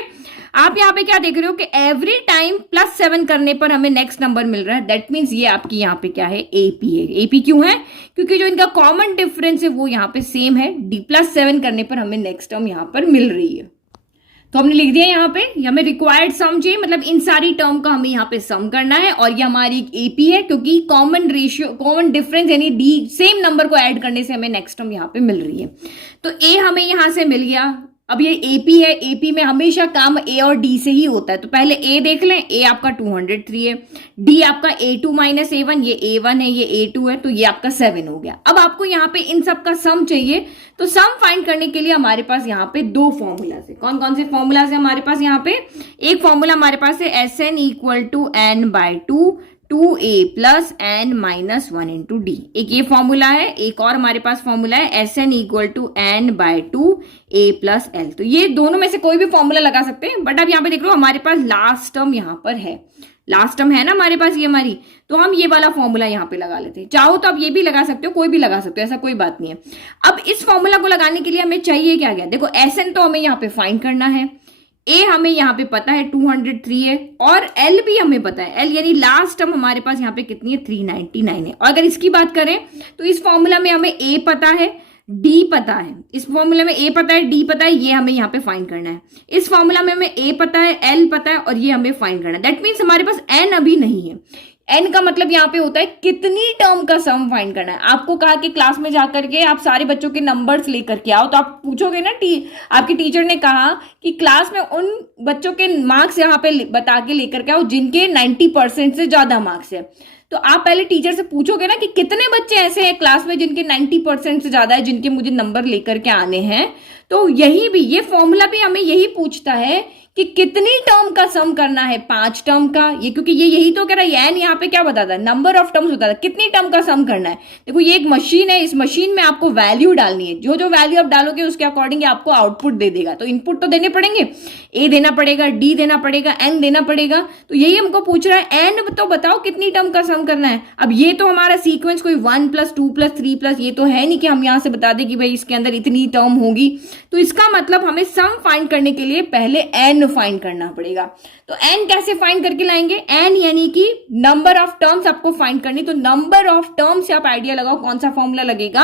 आप यहाँ पे क्या देख रहे हो कि एवरी टाइम +7 करने पर हमें नेक्स्ट नंबर मिल रहा है। दैट मीन्स ये आपकी यहाँ पे क्या है? एपी है। एपी क्यों है? क्योंकि जो इनका कॉमन डिफरेंस है वो यहाँ पे सेम है, +7 करने पर हमें नेक्स्ट टर्म यहाँ पर मिल रही है। तो हमने लिख दिया यहाँ पे, हमें रिक्वायर्ड सम चाहिए, मतलब इन सारी टर्म का हमें यहाँ पे सम करना है, और ये हमारी एपी है, क्योंकि कॉमन रेशियो, कॉमन डिफरेंस यानी डी सेम नंबर को ऐड करने से हमें नेक्स्ट टर्म यहाँ पे मिल रही है। तो ए हमें यहाँ से मिल गया। अब ये एपी है, एपी में हमेशा काम ए और डी से ही होता है। तो पहले ए देख लें, ए आपका 203 है, डी आपका A2 - A1, ये A1 है, ये A2 है, तो ये आपका 7 हो गया। अब आपको यहाँ पे इन सब का सम चाहिए, तो सम फाइंड करने के लिए हमारे पास यहाँ पे 2 फॉर्मूलाज है। कौन कौन से फॉर्मूलाज है हमारे पास यहाँ पे? एक फॉर्मूला हमारे पास है SN = n/2 2a + n - 1 × d। एक ये फॉर्मूला है। एक और हमारे पास फॉर्मूला है SN = n/2 a + l। तो ये दोनों में से कोई भी फॉर्मूला लगा सकते हैं, बट अब यहाँ पे देख लो हमारे पास लास्ट टर्म यहाँ पर है, लास्ट टर्म है ना हमारे पास ये हमारी, तो हम ये वाला फॉर्मूला यहाँ पे लगा लेते हैं। चाहो तो आप ये भी लगा सकते हो, कोई भी लगा सकते हो, ऐसा कोई बात नहीं है। अब इस फॉर्मूला को लगाने के लिए हमें चाहिए क्या क्या? देखो SN तो हमें यहाँ पे फाइंड करना है, ए हमें यहाँ पे पता है 203 है, और एल भी हमें पता है। एल यानी लास्ट टर्म हमारे पास यहाँ पे कितनी है? 399 है। और अगर इसकी बात करें तो इस फॉर्मूला में हमें ए पता है, डी पता है। इस फॉर्मूला में ए पता है, डी पता है, ये हमें यहाँ पे फाइंड करना है। इस फॉर्मूला में हमें ए पता है, एल पता है, और ये हमें फाइंड करना है। दैट मीन्स हमारे पास एन अभी नहीं है। एन का मतलब यहाँ पे होता है कितनी टर्म का सम फाइंड करना है। आपको कहा कि क्लास में जाकर के आप सारे बच्चों के नंबर्स लेकर के आओ, तो आप पूछोगे ना, आपकी टीचर ने कहा कि क्लास में उन बच्चों के मार्क्स यहाँ पे बता के लेकर के आओ जिनके 90% से ज्यादा मार्क्स है। तो आप पहले टीचर से पूछोगे ना कि कितने बच्चे ऐसे हैं क्लास में जिनके 90% से ज्यादा है, जिनके मुझे नंबर लेकर के आने हैं। तो यही भी, ये फॉर्मूला भी हमें यही पूछता है कि कितनी टर्म का सम करना है, 5 टर्म का। ये क्योंकि ये यही तो कह रहा है, एन यहाँ पे क्या बताता है, नंबर ऑफ टर्म्स बताता है, कितनी टर्म का सम करना है। देखो ये एक मशीन है, इस मशीन में आपको वैल्यू डालनी है, जो जो वैल्यू आप डालोगे उसके अकॉर्डिंग आपको आउटपुट दे देगा। तो इनपुट तो देने पड़ेंगे, ए देना पड़ेगा, डी देना पड़ेगा, एन देना पड़ेगा। तो यही हमको पूछ रहा है, एन तो बताओ कितनी टर्म का सम करना है। अब ये तो हमारा सीक्वेंस कोई 1 + 2 + 3 ये तो है नहीं कि हम यहाँ से बता दें कि भाई इसके अंदर इतनी टर्म होगी। तो इसका मतलब हमें सम फाइंड करने के लिए पहले एन फाइंड करना पड़ेगा। तो एन कैसे फाइंड करके लाएंगे, एन यानी कि नंबर ऑफ टर्म्स आपको फाइंड करनी। तो नंबर ऑफ टर्म्स से आप आइडिया लगाओ कौन सा फॉर्मूला लगेगा।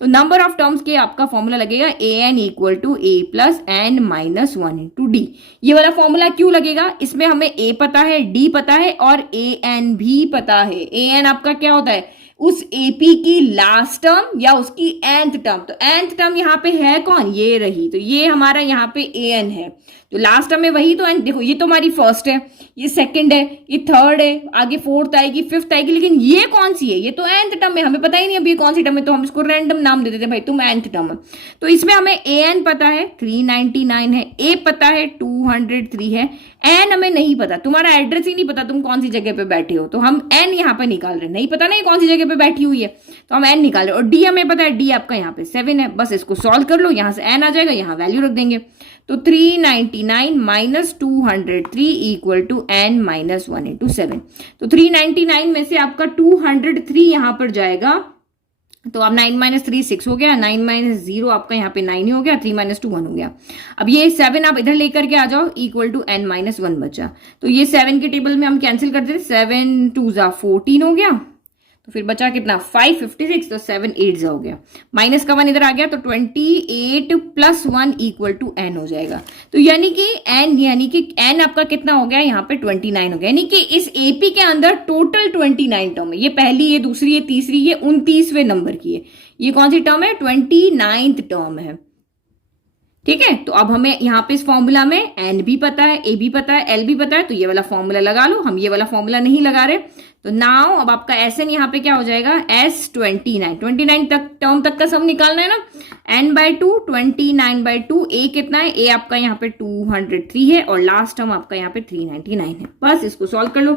तो नंबर ऑफ टर्म्स के आपका फॉर्मूला लगेगा an = a + n - 1 × d। ये वाला फॉर्मूला क्यों लगेगा, इसमें हमें a पता है, d पता है और an भी पता है। an आपका क्या होता है, उस एपी की लास्ट टर्म या उसकी nth टर्म। तो nth टर्म यहाँ पे है कौन, ये रही। तो ये हमारा यहाँ पे an है, तो लास्ट टर्म में वही तो n। देखो ये तो हमारी फर्स्ट है, ये सेकंड है, ये थर्ड है, आगे फोर्थ आएगी, फिफ्थ आएगी, लेकिन ये कौन सी है, ये तो nth टर्म है। हमें पता ही नहीं अभी कौन सी टर्म है, तो हम इसको रैंडम नाम दे देते हैं, भाई तुम nth टर्म है। तो इसमें हमें an पता है 399 है, a पता है 203 है, n हमें नहीं पता, तुम्हारा एड्रेस ही नहीं पता तुम कौन सी जगह पे बैठे हो। तो हम n यहाँ पे निकाल रहे हैं, नहीं पता नहीं कौन सी जगह पे बैठी हुई है, तो हम n निकाल रहे हैं। और d हमें पता है, d आपका यहाँ पे 7 है, बस इसको सॉल्व कर लो, यहाँ से n आ जाएगा, यहाँ वैल्यू रख देंगे। तो 399 - 203 = n - 1 × 7। तो 399 में से आपका 203 यहाँ पर जाएगा, तो अब 9 - 3 6 हो गया, 9 - 0 आपका यहाँ पे 9 ही हो गया, 3 - 2 1 हो गया। अब ये 7 आप इधर लेकर के आ जाओ, = n - 1 बचा। तो ये 7 के टेबल में हम कैंसिल कर देते, 7 2 14 हो गया, तो फिर बचा कितना 556, तो 7 8 हो गया, माइनस का 1 इधर आ गया, तो 28 + 1 = n हो जाएगा। तो यानी कि n आपका कितना हो गया, यहाँ पे 29 हो गया। यानी कि इस एपी के अंदर टोटल 29 टर्म है। ये पहली, ये दूसरी, ये तीसरी, ये 29वें नंबर की है। ये कौन सी टर्म है, 29th टर्म है। ठीक है, तो अब हमें यहाँ पे इस फॉर्मूला में n भी पता है, a भी पता है, l भी पता है, तो ये वाला फॉर्मूला लगा लो। हम ये वाला फॉर्मूला नहीं लगा रहे, तो नाउ अब आपका SN यहाँ पे क्या हो जाएगा, S29 तक टर्म तक का सम निकालना है ना, n/2 29/2, a कितना है, a आपका यहाँ पे 203 है और लास्ट टर्म आपका यहाँ पे 399 है। बस इसको सॉल्व कर लो,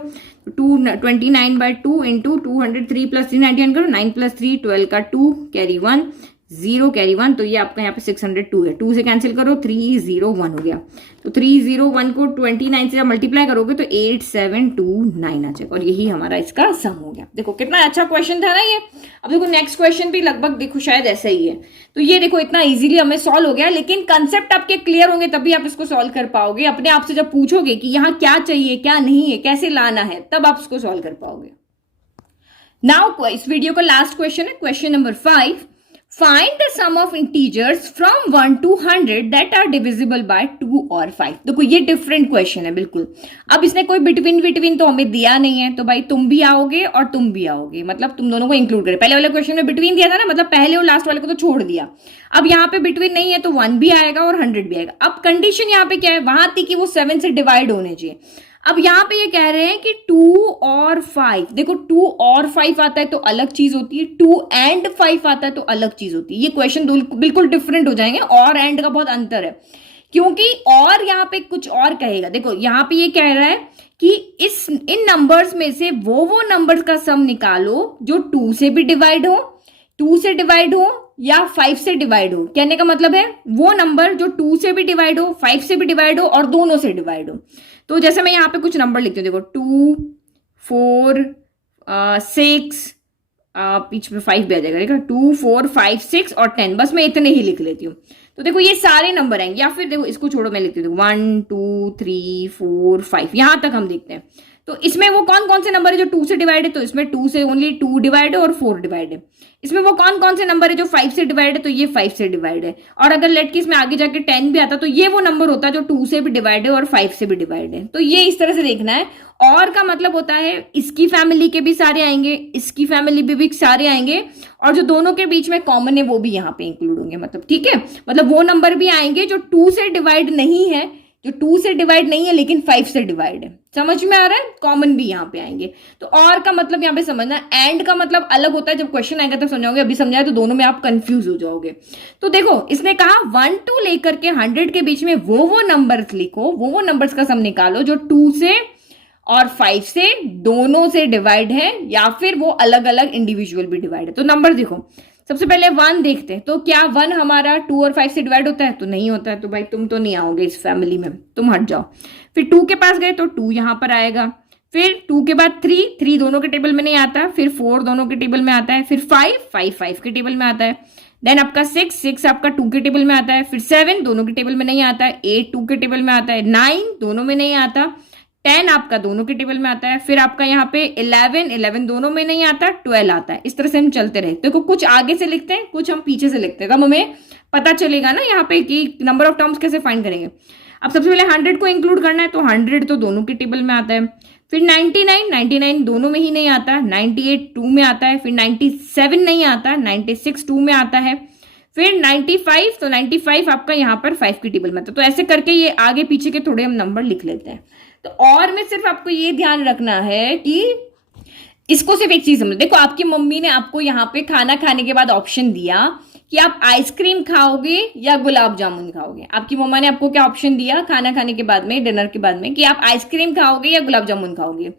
29/2 × 203 + 399 करो, 9 + 3 12 का 2 कैरी 1 0 कैरी 1, तो ये आपका यहाँ पे 602 है, 2 से कैंसिल करो, 301 हो गया। तो 301 को 29 से मल्टीप्लाई करोगे तो 8729 आ जाएगा, और यही हमारा इसका सम हो गया। देखो कितना अच्छा क्वेश्चन था ना ये। अब देखो नेक्स्ट क्वेश्चन भी लगभग देखो शायद ऐसा ही है। तो ये देखो इतना इजीली हमें सॉल्व हो गया, लेकिन कंसेप्ट आपके क्लियर होंगे तभी आप इसको सॉल्व कर पाओगे। अपने आप से जब पूछोगे कि यहाँ क्या चाहिए क्या नहीं है, कैसे लाना है, तब आप इसको सॉल्व कर पाओगे। नाउ इस वीडियो का लास्ट क्वेश्चन है, question number 5। Find the sum of integers from 1 to 100 that are divisible by 2 और 5। देखो ये डिफरेंट क्वेश्चन है बिल्कुल। अब इसने कोई बिटवीन तो हमें दिया नहीं है, तो भाई तुम भी आओगे और तुम भी आओगे, मतलब तुम दोनों को इंक्लूड करें। पहले वाले क्वेश्चन में बिटवीन दिया था ना, मतलब पहले और लास्ट वाले को तो छोड़ दिया। अब यहाँ पे बिटवीन नहीं है, तो 1 भी आएगा और 100 भी आएगा। अब कंडीशन यहाँ पे क्या है, वहां थी कि वो 7 से डिवाइड होने चाहिए। अब यहाँ पे ये कह रहे हैं कि 2 और 5, देखो 2 और 5 आता है तो अलग चीज होती है, 2 and 5 आता है तो अलग चीज होती है। ये क्वेश्चन बिल्कुल डिफरेंट हो जाएंगे, और एंड का बहुत अंतर है, क्योंकि और यहाँ पे कुछ और कहेगा। देखो यहाँ पे ये कह रहा है कि इन नंबर्स में से वो नंबर्स का सम निकालो जो 2 से भी डिवाइड हो, 2 से डिवाइड हो या 5 से डिवाइड हो। कहने का मतलब है वो नंबर जो 2 से भी डिवाइड हो, 5 से भी डिवाइड हो और दोनों से डिवाइड हो। तो जैसे मैं यहाँ पे कुछ नंबर लिखती हूँ, देखो 2 4 6, बीच में 5 भी आ जाएगा, देखो 2 4 5 6 और 10, बस मैं इतने ही लिख लेती हूँ। तो देखो ये सारे नंबर आएंगे, या फिर देखो इसको छोड़ो, मैं लिखती हूँ 1 2 3 4 5, यहां तक हम देखते हैं। तो इसमें वो कौन कौन से नंबर है जो 2 से डिवाइड है, तो इसमें 2 से ओनली 2 डिवाइड है और 4 डिवाइड है। इसमें वो कौन कौन से नंबर है जो 5 से डिवाइड है, तो ये 5 से डिवाइड है। और अगर लेट के इसमें आगे जाके 10 भी आता तो ये वो नंबर होता है जो 2 से भी डिवाइड है और 5 से भी डिवाइड है। तो ये इस तरह से देखना है। और का मतलब होता है इसकी फैमिली के भी सारे आएंगे, इसकी फैमिली भी सारे आएंगे, और जो दोनों के बीच में कॉमन है वो भी यहाँ पे इंक्लूड होंगे। मतलब ठीक है, मतलब वो नंबर भी आएंगे जो 2 से डिवाइड नहीं है, जो 2 से डिवाइड नहीं है लेकिन 5 से डिवाइड है। समझ में आ रहा है? कॉमन भी यहाँ पे आएंगे। तो और का मतलब यहाँ पे समझना, एंड का मतलब अलग होता है, जब क्वेश्चन आएगा तब समझाओगे, अभी समझाए तो दोनों में आप कंफ्यूज हो जाओगे। तो देखो इसने कहा 1 टू लेकर के 100 के बीच में वो नंबर्स लिखो, वो नंबर्स का सम निकालो जो 2 से और 5 से दोनों से डिवाइड है, या फिर वो अलग अलग इंडिविजुअल भी डिवाइड है। तो नंबर देखो, सबसे पहले 1 देखते हैं। तो क्या 1 हमारा 2 और 5 से डिवाइड होता है? तो नहीं होता है। तो भाई तुम तो नहीं आओगे इस फैमिली में, तुम हट जाओ। फिर 2 के पास गए तो 2 यहां पर आएगा। फिर 2 के बाद 3 दोनों के टेबल में नहीं आता। फिर 4 दोनों के टेबल में आता है। फिर 5 के टेबल में आता है। देन आपका 6 आपका 2 के टेबल में आता है। फिर 7 दोनों के टेबल में नहीं आता है। 8 2 के टेबल में आता है। 9 दोनों में नहीं आता। 10 आपका दोनों के टेबल में आता है। फिर आपका यहाँ पे 11 दोनों में नहीं आता, 12 आता है। इस तरह से हम चलते रहे। देखो कुछ आगे से लिखते हैं, कुछ हम पीछे से लिखते हैं, तब हमें पता चलेगा ना यहाँ पे कि नंबर ऑफ टर्म्स कैसे फाइंड करेंगे। अब सबसे पहले 100 को इंक्लूड करना है, तो 100 तो दोनों के टेबल में आता है। फिर 99 दोनों में ही नहीं आता। 98 2 में आता है। फिर 97 नहीं आता। 96 2 में आता है। फिर 95, तो 95 आपका यहाँ पर 5 के टेबल में आता है। तो ऐसे करके ये आगे पीछे के थोड़े हम नंबर लिख लेते हैं। तो और में सिर्फ आपको ये ध्यान रखना है कि इसको सिर्फ एक चीज समझो। देखो आपकी मम्मी ने आपको यहाँ पे खाना खाने के बाद ऑप्शन दिया कि आप आइसक्रीम खाओगे या गुलाब जामुन खाओगे। आपकी मम्मा ने आपको क्या ऑप्शन दिया खाना खाने के बाद में, डिनर के बाद में, कि आप आइसक्रीम खाओगे या गुलाब जामुन खाओगे।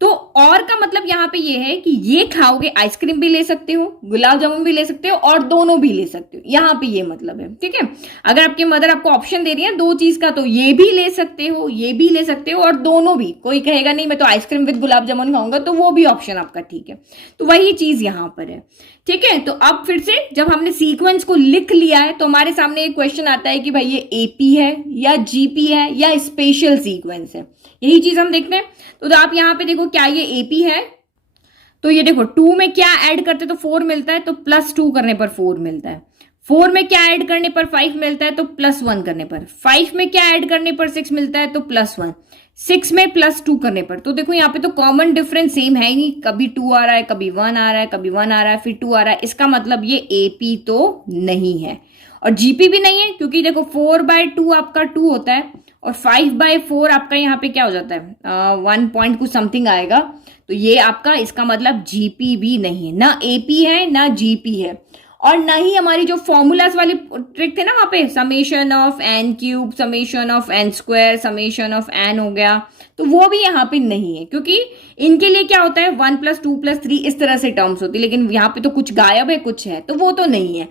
तो और का मतलब यहाँ पे ये है कि ये खाओगे, आइसक्रीम भी ले सकते हो, गुलाब जामुन भी ले सकते हो और दोनों भी ले सकते हो। यहाँ पे ये मतलब है, ठीक है। अगर आपकी मदर आपको ऑप्शन दे रही है 2 चीज का, तो ये भी ले सकते हो, ये भी ले सकते हो और दोनों भी। कोई कहेगा नहीं मैं तो आइसक्रीम विद गुलाब जामुन खाऊंगा, तो वो भी ऑप्शन आपका ठीक है। तो वही चीज यहाँ पर है, ठीक है। तो अब फिर से जब हमने सीक्वेंस को लिख लिया है तो हमारे सामने एक क्वेश्चन आता है कि भाई ये एपी है या जीपी है या स्पेशल सीक्वेंस है। यही चीज हम देखते हैं। तो आप यहाँ पे देखो क्या ये एपी है, तो ये देखो 2 में क्या ऐड करते तो 4 मिलता है, तो +2 करने पर 4 मिलता है। 4 में क्या ऐड करने पर 5 मिलता है, तो +1 करने पर। 5 में क्या ऐड करने पर 6 मिलता है, तो +1। 6 में +2 करने पर। तो देखो यहाँ पे तो कॉमन डिफरेंस सेम है ही नहीं, कभी 2 आ रहा है, कभी 1 आ रहा है, कभी 1 आ रहा है, फिर 2 आ रहा है। इसका मतलब ये एपी तो नहीं है और जीपी भी नहीं है, क्योंकि देखो 4/2 आपका 2 होता है और 5/4 आपका यहाँ पे क्या हो जाता है 1 पॉइंट कुछ समथिंग आएगा। तो ये आपका, इसका मतलब जीपी भी नहीं है, ना एपी है ना जीपी है। और ना ही हमारी जो फॉर्मूलाज वाली ट्रिक थे ना वहां पे, summation of n cube, summation of n square, summation of n हो गया, तो वो भी यहाँ पे नहीं है, क्योंकि इनके लिए क्या होता है 1 + 2 + 3 इस तरह से टर्म्स होती है। लेकिन यहाँ पे तो कुछ गायब है, कुछ है, तो वो तो नहीं है।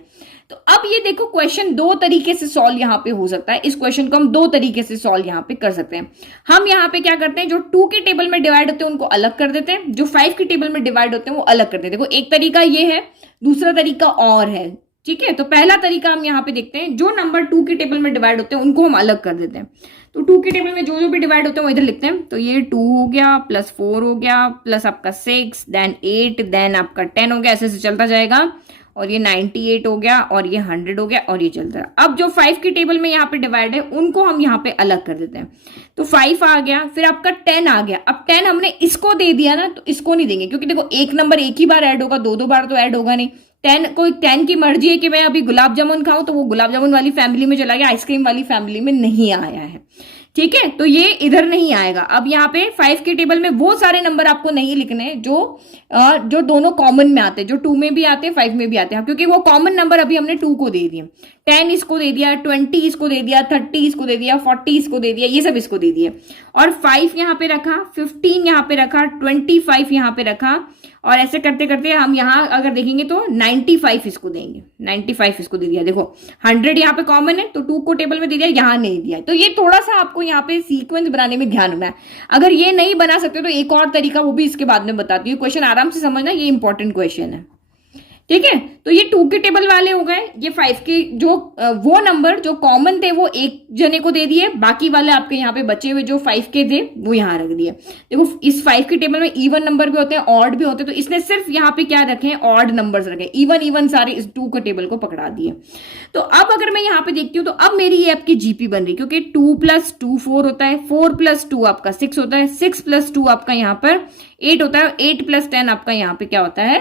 तो अब ये देखो क्वेश्चन 2 तरीके से सॉल्व यहाँ पे हो सकता है। इस क्वेश्चन को हम 2 तरीके से सॉल्व यहाँ पे कर सकते हैं। हम यहाँ पे क्या करते हैं, जो 2 के टेबल में डिवाइड होते हैं उनको अलग कर देते हैं, जो 5 के टेबल में डिवाइड होते हैं वो अलग कर देते हैं। देखो एक तरीका ये है, दूसरा तरीका और है, ठीक है। तो पहला तरीका हम यहाँ पे देखते हैं, जो नंबर 2 के टेबल में डिवाइड होते हैं उनको हम अलग कर देते हैं। तो 2 के टेबल में जो जो भी डिवाइड होते हैं वो इधर लिखते हैं। तो ये 2 हो गया, +4 हो गया, प्लस आपका 6, देन 8, देन आपका 10 हो गया, ऐसे ऐसे चलता जाएगा। और ये 98 हो गया, और ये 100 हो गया, और ये चलता है। अब जो 5 के टेबल में यहाँ पे डिवाइड है उनको हम यहाँ पे अलग कर देते हैं। तो 5 आ गया, फिर आपका 10 आ गया। अब 10 हमने इसको दे दिया ना, तो इसको नहीं देंगे, क्योंकि देखो एक नंबर एक ही बार ऐड होगा, 2 बार तो ऐड होगा नहीं। 10 की मर्जी है कि मैं अभी गुलाब जामुन खाऊं, तो वो गुलाब जामुन वाली फैमिली में चला गया, आइसक्रीम वाली फैमिली में नहीं आया है, ठीक है। तो ये इधर नहीं आएगा। अब यहाँ पे 5 के टेबल में वो सारे नंबर आपको नहीं लिखने जो दोनों कॉमन में आते हैं, जो 2 में भी आते हैं 5 में भी आते हैं, क्योंकि वो कॉमन नंबर अभी हमने 2 को दे दिए। 10 इसको दे दिया, 20 इसको दे दिया, 30 इसको दे दिया, 40 इसको दे दिया, ये सब इसको दे दिए। और 5 यहाँ पे रखा, 15 यहाँ पे रखा, 25 यहाँ पे रखा, और ऐसे करते करते हम यहाँ अगर देखेंगे तो 95 इसको देंगे, 95 इसको दे दिया। देखो 100 यहाँ पे कॉमन है, तो 2 को टेबल में दे दिया, यहाँ नहीं दिया। तो ये थोड़ा सा आपको यहाँ पे सीक्वेंस बनाने में ध्यान रखना है। अगर ये नहीं बना सकते तो एक और तरीका, वो भी इसके बाद में बताती हूँ। क्वेश्चन आराम से समझना, ये इंपॉर्टेंट क्वेश्चन है, ठीक है, तो ये 2 के टेबल वाले हो गए। ये 5 के जो वो नंबर जो कॉमन थे वो एक जने को दे दिए, बाकी वाले आपके यहाँ पे बचे हुए जो 5 के थे वो यहाँ रख दिए। देखो इस 5 के टेबल में इवन नंबर भी होते हैं, ऑड भी होते हैं, तो इसने सिर्फ यहाँ पे क्या रखे हैं, ऑड नंबर्स रखे, इवन इवन सारे इस 2 के टेबल को पकड़ा दिए। तो अब अगर मैं यहाँ पे देखती हूँ तो अब मेरी ये आपकी जीपी बन रही, क्योंकि 2 + 2 4 होता है, 4 + 2 आपका 6 होता है, 6 + 2 आपका यहाँ पर 8 होता है, 8 + 10 आपका यहाँ पे क्या होता है,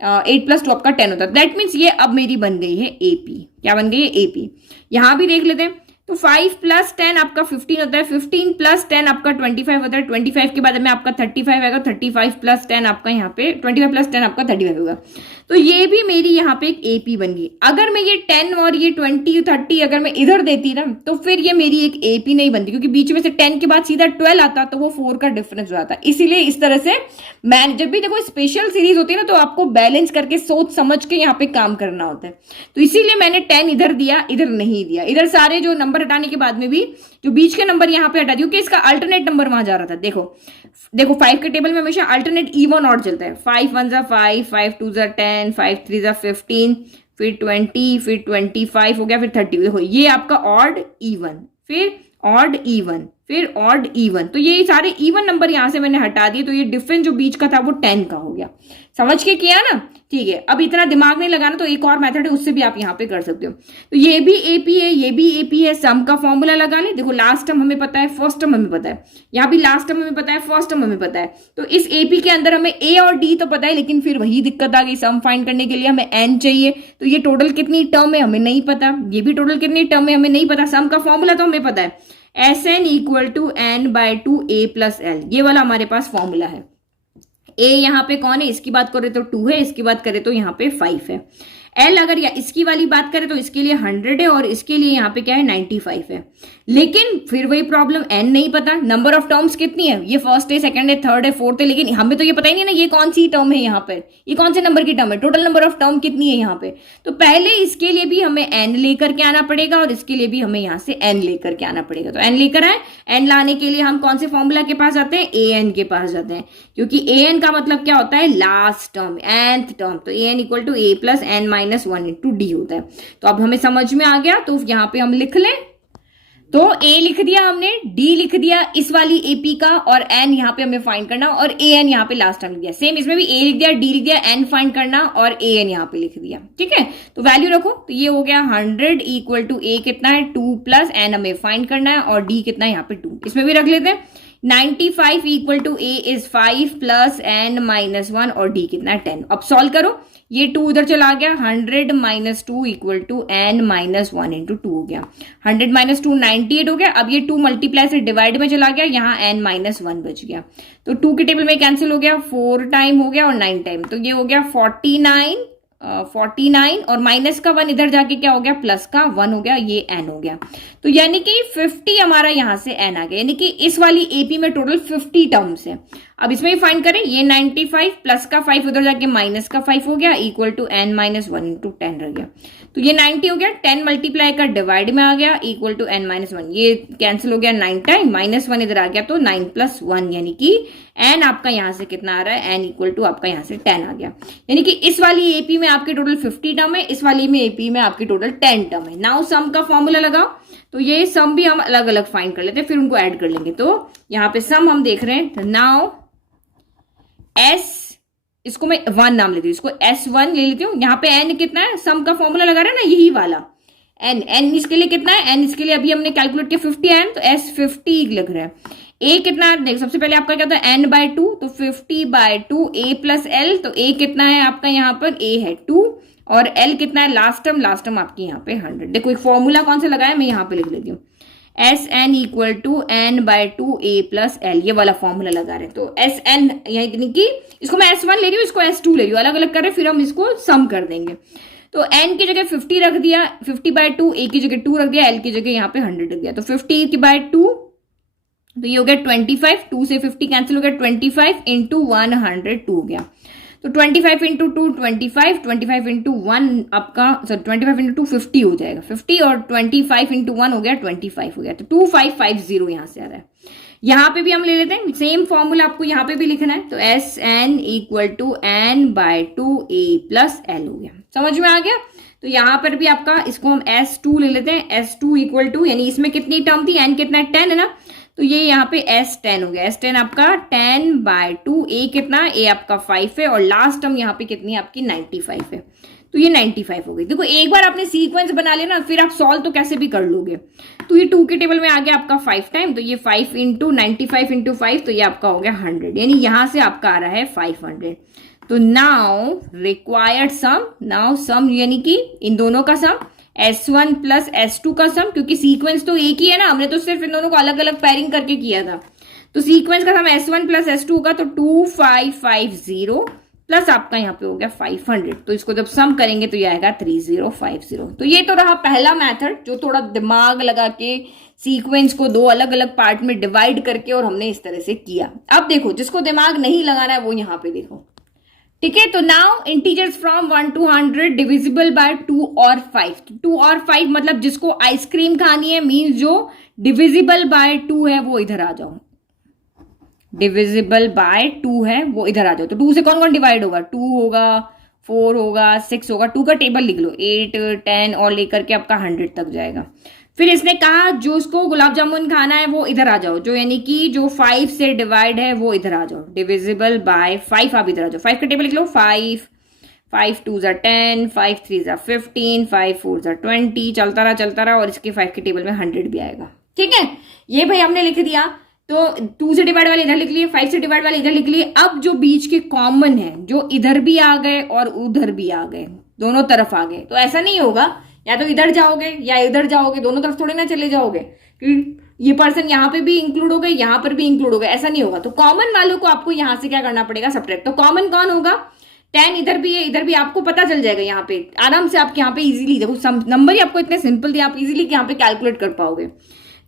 8 + 2 आपका 10 होता है। दैट मीन्स ये अब मेरी बन गई है एपी। क्या बन गई है, एपी। यहां भी देख लेते हैं, तो 5 + 10 आपका 15 होता है, 15 + 10 आपका 25 होता है, 25 के बाद में आपका 35 आएगा, 35 + 10 आपका यहाँ पे 25 + 10 आपका 35 होगा। तो ये भी मेरी यहाँ पे एक एपी बन गई। अगर मैं ये 10 और ये 20 30 अगर मैं इधर देती ना तो फिर ये मेरी एक एपी नहीं बनती, क्योंकि बीच में से 10 के बाद सीधा 12 आता तो वो 4 का डिफरेंस हो जाता। इसीलिए इस तरह से मैं जब भी देखो स्पेशल सीरीज होती है ना तो आपको बैलेंस करके सोच समझ के यहाँ पे काम करना होता है। तो इसीलिए मैंने 10 इधर दिया, इधर नहीं दिया। इधर सारे जो नंबर हटाने के बाद में भी जो बीच के नंबर यहाँ पे हटा दिया, क्योंकि इसका अल्टरनेट नंबर वहां जा रहा था। देखो 5 के टेबल में हमेशा अल्टरनेट इवन ऑड चलता है। 5 × 1 = 5, 5 × 2 = 10, 5 × 3 = 15, फिर 20, फिर 25 हो गया, फिर 30। देखो ये आपका ऑड इवन, फिर ऑड इवन, फिर ऑड इवन। तो ये सारे इवन नंबर यहां से मैंने हटा दिए, तो ये डिफरेंस जो बीच का था वो 10 का हो गया। समझ के किया ना, ठीक है। अब इतना दिमाग नहीं लगाना, तो एक और मेथड है उससे भी आप यहाँ पे कर सकते हो। तो ये भी एपी है, ये भी एपी है। सम का फॉर्मूला लगा ले। देखो लास्ट टर्म हमें पता है, फर्स्ट टर्म हमें पता है, यहाँ भी लास्ट टर्म हमें पता है, फर्स्ट टर्म हमें पता है। तो इस एपी के अंदर हमें ए और डी तो पता है, लेकिन फिर वही दिक्कत आ गई, सम फाइंड करने के लिए हमें एन चाहिए। तो ये टोटल कितनी टर्म है हमें नहीं पता, ये भी टोटल कितनी टर्म है हमें नहीं पता। सम का फॉर्मूला तो हमें पता है, Sn = n/2 a + l, ये वाला हमारे पास फॉर्मूला है। a यहाँ पे कौन है, इसकी बात करें तो 2 है, इसकी बात करें तो यहाँ पे 5 है। L अगर या इसकी वाली बात करें तो इसके लिए 100 है और इसके लिए यहाँ पे क्या है 95 है। लेकिन फिर वही प्रॉब्लम, n नहीं पता, नंबर ऑफ टर्म्स कितनी है, ये फर्स्ट है, सेकंड है, थर्ड है, फोर्थ है, लेकिन हमें तो ये पता ही नहीं ना ये कौन सी टर्म है, यहाँ पर ये कौन से नंबर की टर्म है, टोटल नंबर ऑफ टर्म कितनी है यहाँ पे। तो पहले इसके लिए भी हमें n लेकर के आना पड़ेगा और इसके लिए भी हमें यहाँ से n लेकर के आना पड़ेगा। तो n लेकर आए, n लाने के लिए हम कौन से फॉर्मूला के पास जाते हैं, an के पास जाते हैं, क्योंकि an का मतलब क्या होता है, लास्ट टर्म, nth टर्म। तो an = a + n - 1 × d होता है। तो अब हमें समझ में आ गया, तो यहाँ पे हम लिख लें। तो a लिख दिया हमने, d लिख दिया इस वाली AP का, और n यहाँ पे हमें फाइंड करना, और an यहाँ पे लास्ट टाइम लिख दिया। सेम इसमें भी a लिख दिया, d लिख दिया, n फाइंड करना, और an यहाँ पे लिख दिया। ठीक है, तो वैल्यू रखो। तो ये हो गया 100 = a कितना है 2 + n हमें फाइंड करना है, और d कितना है यहाँ पे 2। इसमें भी रख लेते हैं 95 = a is 5 + n - 1, और d कितना है 10। अब सॉल्व करो, ये 2 उधर चला गया, 100 - 2 = n - 1 × 2 हो गया। 100 - 2 98 हो गया। अब ये 2 मल्टीप्लाई से डिवाइड में चला गया, यहाँ n - 1 बच गया। तो 2 के टेबल में कैंसिल हो गया, 4 टाइम हो गया और 9 टाइम, तो ये हो गया 49 और माइनस का 1 इधर जाके क्या हो गया, प्लस का 1 हो गया, ये n हो गया। तो यानी कि 50 हमारा यहां से n आ गया, यानी कि इस वाली एपी में टोटल 50 टर्म्स है। अब इसमें भी फाइंड करें, ये 95 प्लस का 5 उधर जाके माइनस का 5 हो गया, = n - 1 × 10 रह गया। तो ये 90 हो गया, 10 मल्टीप्लाई का डिवाइड में आ गया, = n - 1, ये कैंसिल हो गया 9 टाइम, -1 इधर आ गया, तो 9 + 1, यानी कि n आपका यहां से कितना आ रहा है, n = आपका यहां से 10 आ गया। यानी कि इस वाली एपी में आपके टोटल 50 टर्म है, इस वाली में एपी में आपकी टोटल 10 टर्म है। नाउ सम का फॉर्मूला लगाओ, तो ये सम भी हम अलग अलग फाइंड कर लेते हैं, फिर उनको ऐड कर लेंगे। तो यहाँ पे सम हम देख रहे हैं, तो नाउ s, इसको मैं 1 नाम लेती हूँ, इसको s1 ले लेती हूँ। यहाँ पे n कितना है, सम का फॉर्मूला लगा रहे हैं ना, यही वाला n इसके लिए कितना है, n इसके लिए अभी हमने कैलकुलेट किया 50 है, तो s50 लग रहा है। a कितना है, देख सबसे पहले आपका क्या होता है, n/2, तो 50/2 a + l, तो a कितना है आपका यहाँ पर, a है 2, और l कितना है, लास्ट टर्म आपकी यहाँ पे 100। देखो एक फॉर्मूला कौन सा लगाया, मैं यहाँ पे लिख लेती हूँ, Sn = n/2 a + l, ये वाला फॉर्मूला लगा रहे हैं। तो Sn यानी कि इसको मैं S1 ले रही हूँ, इसको S2 ले रही हूँ, अलग अलग कर रहे हैं, फिर हम इसको सम कर देंगे। तो n की जगह 50 रख दिया, 50/2, a की जगह 2 रख दिया, l की जगह यहाँ पे 100 रख दिया। तो 50/2, तो ये हो गया 25, 2 से 50 कैंसिल हो गया, 25 × 102 हो गया। तो 25 × 2 25, 25 × 1 आपका, सॉरी 25 × 2 50 हो जाएगा, 50, और 25 × 1 हो गया 25 हो गया, तो 2550 यहाँ से आ रहा है। यहाँ पे भी हम ले लेते हैं सेम फॉर्मूला, आपको यहाँ पे भी लिखना है, तो S N equal to N by two A plus L हो गया। समझ में आ गया? तो यहाँ पर भी आपका इसको हम S2 ले लेते हैं, S2 इक्वल टू, यानी इसमें कितनी टर्म थी, n कितना है 10 है ना, तो ये यहाँ पे S10 हो गया। S10 आपका 10 बाय 2, a कितना, a आपका 5 है, और लास्ट टर्म यहाँ पे कितनी है आपकी 95 है, तो ये 95 हो गई। देखो एक बार आपने सीक्वेंस बना लिया ना, फिर आप सॉल्व तो कैसे भी कर लोगे। तो ये 2 के टेबल में आ गया आपका 5 टाइम, तो ये 5 इंटू 95 इंटू 5, तो ये आपका हो गया 100, यानी यहां से आपका आ रहा है 500। तो नाउ रिक्वायर्ड सम, नाउ सम यानी कि इन दोनों का सम, S1 प्लस S2 का सम, क्योंकि सीक्वेंस तो एक ही है ना, हमने तो सिर्फ इन दोनों को अलग अलग पेयरिंग करके किया था। तो सीक्वेंस का सम S1 प्लस S2 होगा, तो 2550 प्लस आपका यहाँ पे हो गया 500, तो इसको जब सम करेंगे तो ये आएगा 3050। तो ये तो रहा पहला मेथड, जो थोड़ा दिमाग लगा के सीक्वेंस को दो अलग अलग पार्ट में डिवाइड करके और हमने इस तरह से किया। अब देखो जिसको दिमाग नहीं लगाना है वो यहाँ पे देखो, ठीक है। तो now integers from 1 to 100 divisible by 2 और 5। 2 और 5 मतलब जिसको आइसक्रीम खानी है, मीन्स जो डिविजिबल बाय 2 है वो इधर आ जाओ, डिविजिबल बाय 2 है वो इधर आ जाओ। तो 2 से कौन कौन डिवाइड होगा, 2 होगा, 4 होगा, 6 होगा, 2 का टेबल लिख लो, 8 10 और लेकर के आपका 100 तक जाएगा। फिर इसने कहा जो उसको गुलाब जामुन खाना है वो इधर आ जाओ, जो यानी कि जो 5 से डिवाइड है वो इधर आ जाओ, डिविजिबल बाय 5 आप इधर आ जाओ। 5 का टेबल लिख लो, 5 5 2 10, 5 3 15, 5 4 20, चलता रहा और इसके 5 के टेबल में 100 भी आएगा, ठीक है। ये भाई हमने लिख दिया, तो 2 से डिवाइड वाले इधर लिख लिए, 5 से डिवाइड वाले इधर लिख लिए। अब जो बीच के कॉमन है, जो इधर भी आ गए और उधर भी आ गए, दोनों तरफ आ गए, तो ऐसा नहीं होगा या तो इधर जाओगे या इधर जाओगे, दोनों तरफ थोड़े ना चले जाओगे कि ये पर्सन यहाँ पे भी इंक्लूड हो गए, यहाँ पर भी इंक्लूड हो गए, ऐसा नहीं होगा। तो कॉमन वालों को आपको यहाँ से क्या करना पड़ेगा, सब्ट्रैक्ट। तो कॉमन कौन होगा, 10 इधर भी है, इधर भी, आपको पता चल जाएगा यहाँ पे आराम से। आप यहाँ पे इजीली देखो, नंबर ही आपको इतने सिंपल दिए, आप इजीली यहाँ पे कैलकुलेट कर पाओगे।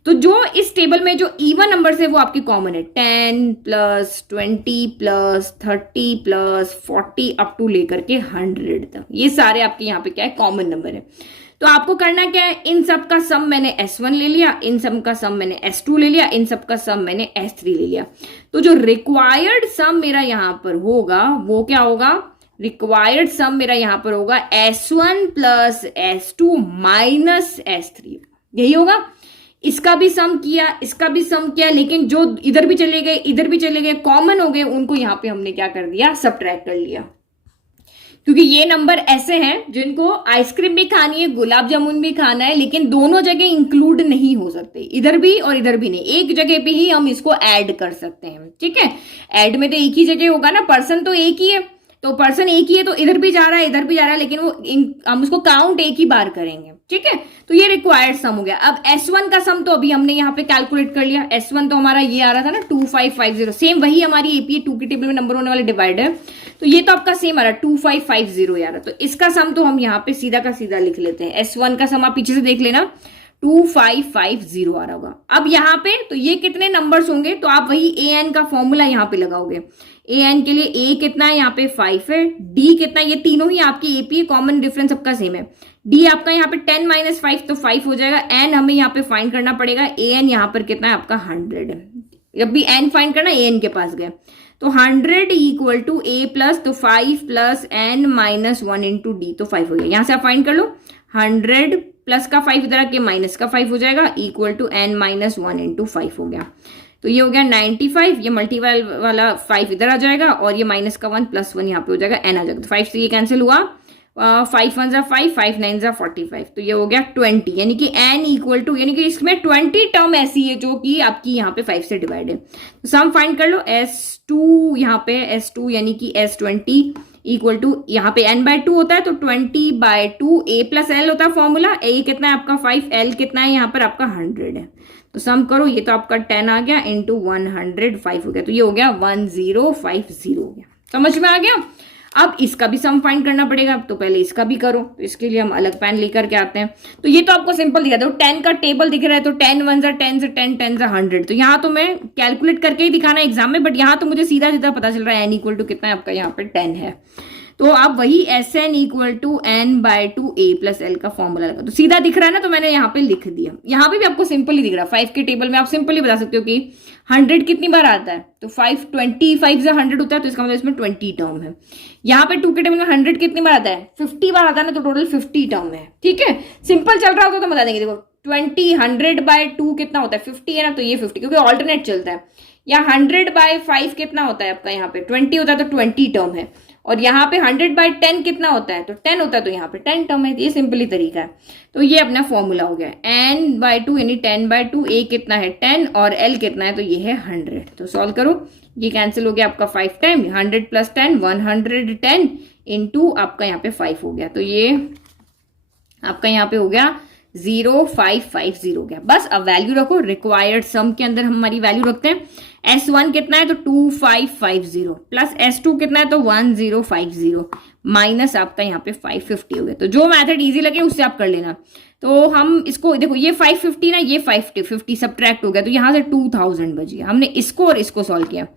तो जो इस टेबल में जो इवन नंबर्स है वो आपके कॉमन है, 10 plus 20 plus 30 plus 40 up to लेकर के 100 तक, ये सारे आपके यहाँ पे क्या है, कॉमन नंबर है। तो आपको करना क्या है, इन सब का सम मैंने S1 ले लिया, इन सब का सम मैंने S2 ले लिया, इन सब का सम मैंने S3 ले लिया। तो जो रिक्वायर्ड सम मेरा यहां पर होगा वो क्या होगा, रिक्वायर्ड सम मेरा यहां पर होगा S1 plus S2 minus S3, यही होगा। इसका भी सम किया, इसका भी सम किया, लेकिन जो इधर भी चले गए इधर भी चले गए, कॉमन हो गए, उनको यहां पे हमने क्या कर दिया, सब्ट्रैक्ट कर लिया। क्योंकि ये नंबर ऐसे हैं जिनको आइसक्रीम भी खानी है, गुलाब जामुन भी खाना है, लेकिन दोनों जगह इंक्लूड नहीं हो सकते, इधर भी और इधर भी नहीं, एक जगह पे ही हम इसको ऐड कर सकते हैं, ठीक है। ऐड में तो एक ही जगह होगा ना, पर्सन तो एक ही है, तो पर्सन एक ही है, तो इधर भी जा रहा है इधर भी जा रहा है, लेकिन वो हम उसको काउंट एक ही बार करेंगे, ठीक है। तो ये रिक्वायर्ड सम हो गया। अब S1 का सम तो अभी हमने यहाँ पे कैलकुलेट कर लिया। S1 तो हमारा ये आ रहा था ना 2550, सेम वही हमारी APA 2 के टेबल में नंबर होने वाले डिवाइड है, तो ये तो आपका सेम आ रहा है 2550 आ रहा। तो इसका सम तो हम यहाँ पे सीधा का सीधा लिख लेते हैं। S1 का सम आप पीछे से देख लेना, 2550 आ रहा होगा। अब यहाँ पे तो ये कितने नंबर्स होंगे, तो आप वही an का फॉर्मूला यहाँ पे लगाओगे। an के लिए a कितना है, यहाँ पे 5 है, d कितना है, ये तीनों ही आपकी APA कॉमन डिफरेंस सबका सेम है। d आपका यहाँ पे 10 माइनस 5 तो 5 हो जाएगा। n हमें यहाँ पे फाइंड करना पड़ेगा, an यहाँ पर कितना है आपका 100 है। जब भी n फाइंड करना an के पास गए, तो 100 इक्वल टू a प्लस, तो 5 plus n minus 1 into D, तो 5 हो गया। यहाँ से आप फाइंड कर लो, 100 प्लस का 5 इधर आके माइनस का 5 हो जाएगा, equal to n minus 1 into 5 हो गया। तो ये हो गया 95, ये मल्टीपल वाला 5 इधर आ जाएगा, और ये माइनस का 1 प्लस 1 यहाँ पे हो जाएगा, n आ जाएगा। तो 5 से ये कैंसिल हुआ, 5 1 5, 5 9 45, तो ये हो गया 20, यानी कि n इक्वल टू, यानी कि इसमें 20 टर्म ऐसी है जो कि आपकी यहाँ पे 5 से डिवाइड है। तो सम फाइंड कर लो, S2 यहाँ पे S2 यानी कि S20 इक्वल टू, यहाँ पे n/2 होता है, तो 20/2 a प्लस l होता है फॉर्मूला। a कितना है आपका 5, l कितना है यहाँ पर आपका 100 है। तो सम करो, ये तो आपका 10 आ गया इंटू 105 हो गया, तो ये हो गया 1050 हो गया। समझ में आ गया। अब इसका भी सम फाइंड करना पड़ेगा, तो पहले इसका भी करो, तो इसके लिए हम अलग पेन लेकर के आते हैं। तो ये तो आपको सिंपल दिखा दो, 10 का टेबल दिख रहा है, तो 10 1 10 से 10 10 से 100, तो यहाँ तो मैं कैलकुलेट करके ही दिखाना एग्जाम में, बट यहाँ तो मुझे सीधा सीधा पता चल रहा है n इक्वल टू कितना है आपका यहाँ पे 10 है। तो आप वही Sn equal to n/2 a plus l का फॉर्मूला लगा, तो सीधा दिख रहा है ना, तो मैंने यहाँ पे लिख दिया। यहाँ पे भी आपको सिंपल ही दिख रहा है। 5 के टेबल में आप सिंपली बता सकते हो कि 100 कितनी बार आता है, तो 5 से 100 होता है, तो इसका मतलब इसमें 20 टर्म है। यहाँ पे 2 के टेबल में 100 कितनी बार आता है, 50 बार आता है ना, तो टोटल 50 टर्म है। ठीक है, सिंपल चल रहा होता तो बता देंगे। देखो 20 100/2 कितना होता है, 50 है ना, तो ये 50 क्योंकि ऑल्टरनेट चलता है। या 100/5 कितना होता है आपका, यहाँ पे 20 होता है, तो 20 टर्म है। और यहाँ पे 100/10 कितना होता है, तो 10 होता है, तो यहाँ पे 10 टर्म है। ये सिंपली तरीका है। तो ये अपना फॉर्मूला हो गया, n/2 यानी 10/2, a कितना है 10 और l कितना है, तो ये है 100। तो सॉल्व करो, ये कैंसिल हो गया आपका 5 टाइम, 100 + 10 110 इंटू आपका यहाँ पे 5 हो गया, तो ये आपका यहाँ पे हो गया 0550 हो गया। बस अब वैल्यू रखो, रिक्वायर्ड सम के अंदर हमारी वैल्यू रखते हैं। S1 कितना है, तो 2550 प्लस S2 कितना है, तो 1050 माइनस आपका यहाँ पे 550 हो गया। तो जो मेथड इजी लगे उससे आप कर लेना। तो हम इसको देखो, ये 550 ना, ये 50 सब्ट्रैक्ट हो गया, तो यहाँ से 2000 बची। हमने इसको और इसको सॉल्व किया,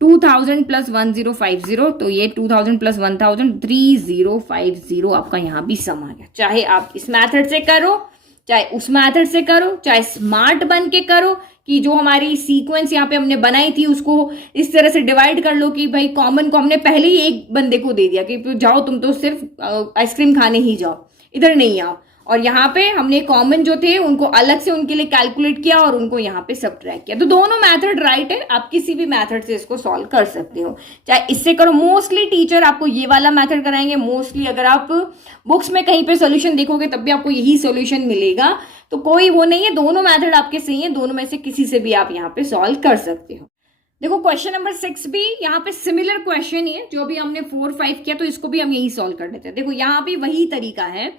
2000 + 1050, तो ये 2000 + 1000 3050 आपका यहाँ भी सम आ गया। चाहे आप इस मेथड से करो, चाहे उस मेथड से करो, चाहे स्मार्ट बन के करो कि जो हमारी सीक्वेंस यहाँ पे हमने बनाई थी उसको इस तरह से डिवाइड कर लो कि भाई कॉमन को हमने पहले ही एक बंदे को दे दिया कि जाओ तुम तो सिर्फ आइसक्रीम खाने ही जाओ, इधर नहीं आओ। और यहाँ पे हमने कॉमन जो थे उनको अलग से उनके लिए कैलकुलेट किया और उनको यहाँ पे सब्ट्रैक्ट किया। तो दोनों मेथड राइट है, आप किसी भी मेथड से इसको सॉल्व कर सकते हो, चाहे इससे करो। मोस्टली टीचर आपको ये वाला मेथड कराएंगे। मोस्टली अगर आप बुक्स में कहीं पे सोल्यूशन देखोगे तब भी आपको यही सोल्यूशन मिलेगा। तो कोई वो नहीं है, दोनों मेथड आपके सही है, दोनों में से किसी से भी आप यहाँ पे सॉल्व कर सकते हो। देखो क्वेश्चन नंबर 6 भी यहाँ पे सिमिलर क्वेश्चन ही है, जो भी हमने 4 5 किया, तो इसको भी हम यही सॉल्व कर लेते हैं। देखो यहाँ भी वही तरीका है,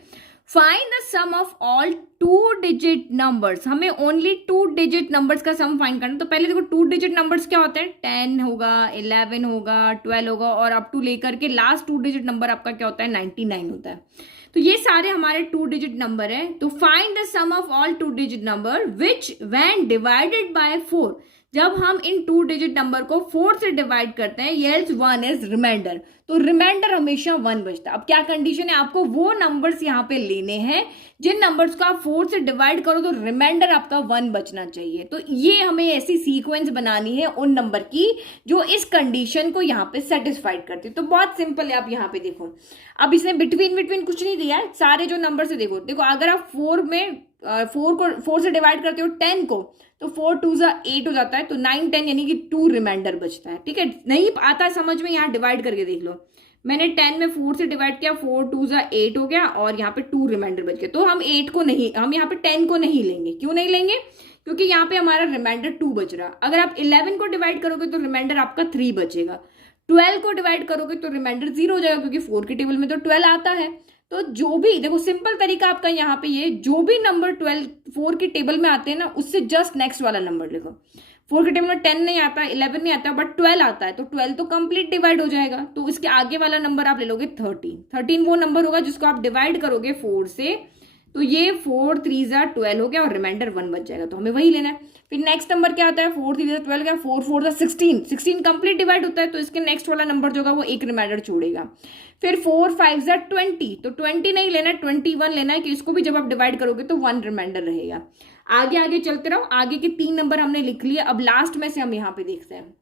find the sum of all 2 digit numbers. हमें ओनली 2 डिजिट नंबर्स का सम फाइंड करना। तो पहले देखो 2 डिजिट नंबर्स क्या होते हैं, 10 होगा, 11 होगा, 12 होगा, और अप टू लेकर के लास्ट 2 डिजिट नंबर आपका क्या होता है, 99 होता है। तो ये सारे हमारे 2 डिजिट नंबर है। तो find the sum of all 2 digit number which when divided by 4, जब हम इन 2 डिजिट नंबर को 4 से डिवाइड करते हैं, येल्स 1 इज रिमाइंडर। तो रिमाइंडर हमेशा 1 बचता है। अब क्या कंडीशन है, आपको वो नंबर्स यहाँ पे लेने हैं जिन नंबर्स को आप 4 से डिवाइड करो तो रिमाइंडर आपका 1 बचना चाहिए। तो ये हमें ऐसी सीक्वेंस बनानी है उन नंबर की जो इस कंडीशन को यहाँ पे सेटिस्फाइड करती है। तो बहुत सिंपल है, आप यहाँ पे देखो, अब इसने बिटवीन कुछ नहीं दिया है, सारे जो नंबर से देखो अगर आप 4 से डिवाइड करते हो 10 को, तो 4 2 8 हो जाता है, तो 9 10 यानी कि 2 रिमाइंडर बचता है। ठीक है, नहीं आता है समझ में, यहाँ डिवाइड करके देख लो। मैंने 10 में 4 से डिवाइड किया, 4 2 8 हो गया, और यहाँ पे 2 रिमाइंडर बच गया। तो हम 8 को नहीं, हम यहाँ पे 10 को नहीं लेंगे। क्यों नहीं लेंगे, क्योंकि यहाँ पे हमारा रिमाइंडर 2 बच रहा। अगर आप 11 को डिवाइड करोगे तो रिमाइंडर आपका 3 बचेगा। 12 को डिवाइड करोगे तो रिमाइंडर 0 हो जाएगा, क्योंकि 4 के टेबल में तो 12 आता है। तो जो भी देखो सिंपल तरीका आपका यहाँ पे ये, जो भी नंबर 4 के टेबल में आते हैं ना, उससे जस्ट नेक्स्ट वाला नंबर लिखो। 4 के टेबल में 10 नहीं आता, 11 नहीं आता, बट 12 आता है, तो 12 तो कंप्लीट डिवाइड हो जाएगा। तो इसके आगे वाला नंबर आप ले लोगे 13 वो नंबर होगा जिसको आप डिवाइड करोगे 4 से, तो ये 4 3 12 हो गया और रिमाइंडर 1 बच जाएगा। तो हमें वही लेना है। फिर नेक्स्ट नंबर क्या आता है, 4 3 12 गया, 4 4 16 कंप्लीट डिवाइड होता है, तो इसके नेक्स्ट वाला नंबर जो होगा वो एक रिमाइंडर छोड़ेगा। फिर 4 5 20, तो 20 नहीं लेना है, 21 लेना है, कि इसको भी जब आप डिवाइड करोगे तो 1 रिमाइंडर रहेगा। आगे आगे चलते रहो, आगे के 3 नंबर हमने लिख लिए। अब लास्ट में से हम यहाँ पे देखते हैं,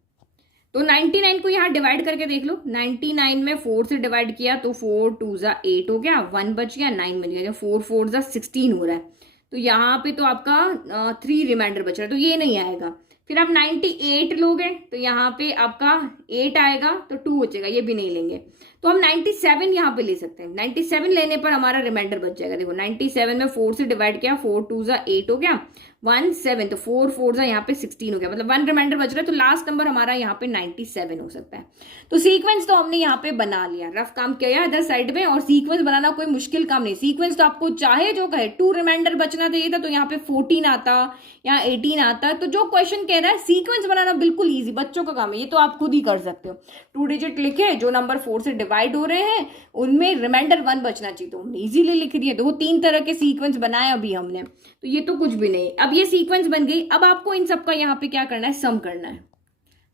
तो 99 को यहाँ डिवाइड करके देख लो। 99 में 4 से डिवाइड किया, तो 4 2 8 हो गया, 1 बच गया, 9 बच गया, 4 4 16 हो रहा है। तो यहाँ पे तो आपका 3 रिमाइंडर बच रहा है, तो ये नहीं आएगा। फिर आप 98 लोगे, तो यहाँ पे आपका 8 आएगा, तो 2 बचेगा, ये भी नहीं लेंगे। तो हम 97 यहाँ पे ले सकते हैं। 97 लेने पर हमारा रिमाइंडर बच जाएगा। देखो 97 में 4 से डिवाइड किया, 4 2 8 हो गया, 1 7, तो 4 4 यहाँ पे 16 हो गया, मतलब 1 रिमाइंडर बच रहा है। तो लास्ट नंबर हमारा यहाँ पे 97 हो सकता है। तो सीक्वेंस तो हमने यहाँ पे बना लिया, रफ काम किया इधर साइड में। और सीक्वेंस बनाना कोई मुश्किल काम नहीं। सीक्वेंस तो आपको चाहे जो कहे, 2 रिमाइंडर बचना चाहिए था, तो यहाँ पे 14 आता, यहाँ 18 आता। तो जो क्वेश्चन कह रहा है सीक्वेंस बनाना बिल्कुल ईजी, बच्चों का काम है, ये तो आप खुद ही कर सकते हो। 2 डिजिट लिखे, जो नंबर 4 से डिवाइड हो रहे हैं उनमें रिमाइंडर 1 बचना चाहिए, तो हमने इजीली लिख दिया। देखो 3 तरह के सीक्वेंस बनाए अभी हमने, तो ये तो कुछ भी नहीं। अब ये सीक्वेंस बन गई, अब आपको इन सब का यहाँ पे क्या करना है, सम करना है।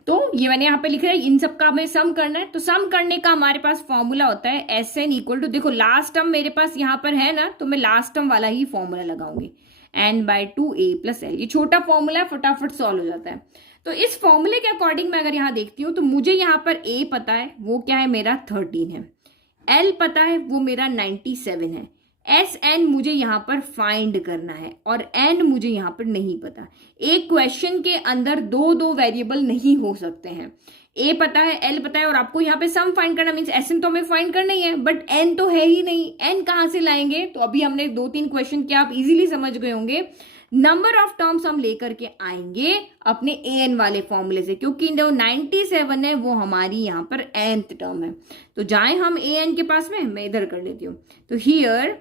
तो ये मैंने यहाँ पे लिखा है, इन सब का हमें सम करना है। तो सम करने का हमारे पास फॉर्मूला होता है एस एन इक्वल टू, देखो लास्ट टर्म मेरे पास यहाँ पर है ना, तो मैं लास्ट टर्म वाला ही फॉर्मूला लगाऊंगी, n/2 a + l। ये छोटा फॉर्मूला है, फटाफट सॉल्व हो जाता है। तो इस फॉर्मूले के अकॉर्डिंग मैं अगर यहाँ देखती हूँ तो मुझे यहाँ पर a पता है, वो क्या है मेरा 13 है, l पता है वो मेरा 97 है, एस एन मुझे यहाँ पर फाइंड करना है और एन मुझे यहाँ पर नहीं पता। एक क्वेश्चन के अंदर दो वेरिएबल नहीं हो सकते हैं। ए पता है, एल पता है और आपको यहाँ पे सम फाइंड करना, मीन्स एस एन तो हमें फाइंड करना ही है, बट एन तो है ही नहीं। एन कहाँ से लाएंगे? तो अभी हमने 2-3 क्वेश्चन के आप इजीली समझ गए होंगे। नंबर ऑफ टर्म्स हम लेकर के आएंगे अपने ए एन वाले फॉर्मूले से, क्योंकि जो 97 है वो हमारी यहाँ पर nth टर्म है। तो जाए हम ए एन के पास में, मैं इधर कर लेती हूँ। तो हियर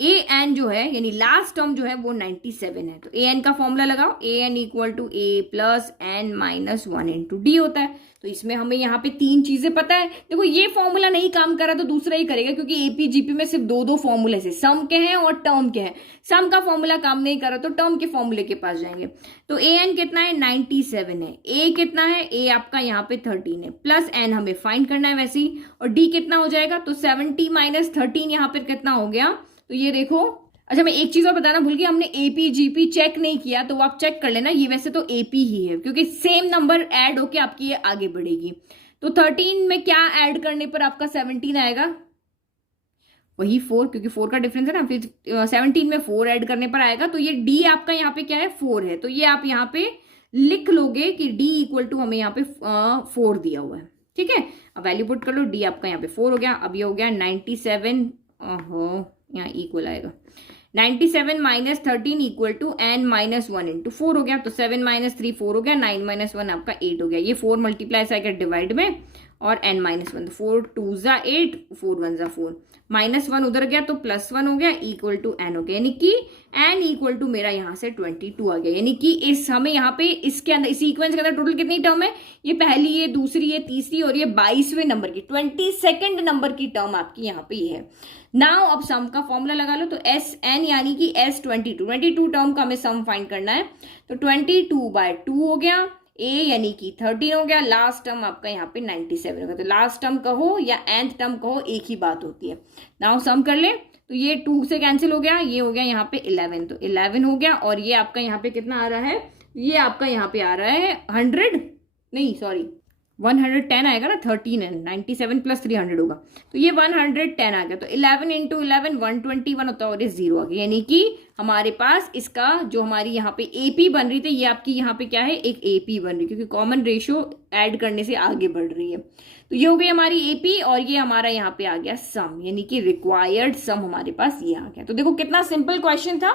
ए एन जो है यानी लास्ट टर्म जो है वो 97 है। तो ए एन का फॉर्मूला लगाओ, A N equal to A plus N minus 1 into D होता है। तो इसमें हमें यहाँ पे 3 चीजें पता है। देखो ये फॉर्मूला नहीं काम करा तो दूसरा ही करेगा, क्योंकि एपी जीपी में सिर्फ 2 फॉर्मूले से, सम के हैं और टर्म के हैं। सम का फॉर्मूला काम नहीं करा तो टर्म के फॉर्मूले के पास जाएंगे। तो ए एन कितना है? 97 है। ए कितना है? ए आपका यहाँ पे 13 है, प्लस एन हमें फाइंड करना है वैसे ही, और डी कितना हो जाएगा? तो 70 माइनस 13 यहाँ पर कितना हो गया? तो ये देखो, अच्छा मैं एक चीज और बताना भूल गई, हमने एपी जीपी चेक नहीं किया, तो आप चेक कर लेना, ये वैसे तो एपी ही है, क्योंकि सेम नंबर ऐड होके आपकी ये आगे बढ़ेगी। तो 13 में क्या ऐड करने पर आपका 17 आएगा? वही 4, क्योंकि 4 का डिफरेंस है ना, फिर 17 में 4 ऐड करने पर आएगा। तो ये डी आपका यहाँ पे क्या है? 4 है। तो ये आप यहाँ पे लिख लोगे कि डी इक्वल टू हमें यहाँ पे 4 दिया हुआ है, ठीक है। अब वैल्यू पुट कर लो, डी आपका यहाँ पे 4 हो गया। अब ये हो गया 97, यहाँ इक्वल आएगा, 97 minus 13 equal to n minus 1 into 4 हो गया। तो 7 माइनस 3 4 हो गया, 9 माइनस 1 आपका 8 हो गया। ये 4 मल्टीप्लाई आएगा डिवाइड में, और n माइनस 1, 4 2 ज़ा 8, 4 1 ज़ा 4, माइनस 1 उधर गया तो प्लस 1 हो गया, इक्वल टू n हो गया, यानी कि n इक्वल टू मेरा यहाँ से 22 आ गया। यानी कि इस हमें यहाँ पे इसके अंदर, इस सीक्वेंस के अंदर टोटल कितनी टर्म है? ये पहली, ये दूसरी, ये तीसरी, और ये 22वें नंबर की, 22nd नंबर की टर्म आपकी यहाँ पे ये है। नाउ अब सम का फॉर्मूला लगा लो। तो एस एन यानी कि एस 22 टर्म का हमें सम फाइंड करना है। तो 22/2 हो गया, ए यानी कि 13 हो गया, लास्ट टर्म आपका यहाँ पे 97 होगा। तो लास्ट टर्म कहो या nth टर्म कहो, एक ही बात होती है। नाउ सम कर ले, तो ये 2 से कैंसिल हो गया, ये हो गया यहाँ पे 11, तो 11 हो गया। और ये आपका यहाँ पे कितना आ रहा है? ये आपका यहाँ पे आ रहा है 100 नहीं सॉरी 110 आएगा ना, 13 है, 97 प्लस 300 होगा, तो ये 110 आ गया। तो 11 इंटू 11 121 होता है, और ये 0 आ गया। यानी कि हमारे पास इसका जो हमारी यहाँ पे एपी बन रही थी, ये आपकी यहाँ पे क्या है? एक एपी बन रही है, क्योंकि कॉमन रेशियो ऐड करने से आगे बढ़ रही है। तो ये हो गई हमारी एपी, और ये हमारा यहाँ पे आ गया सम, यानी कि रिक्वायर्ड सम हमारे पास ये आ गया। तो देखो कितना सिंपल क्वेश्चन था,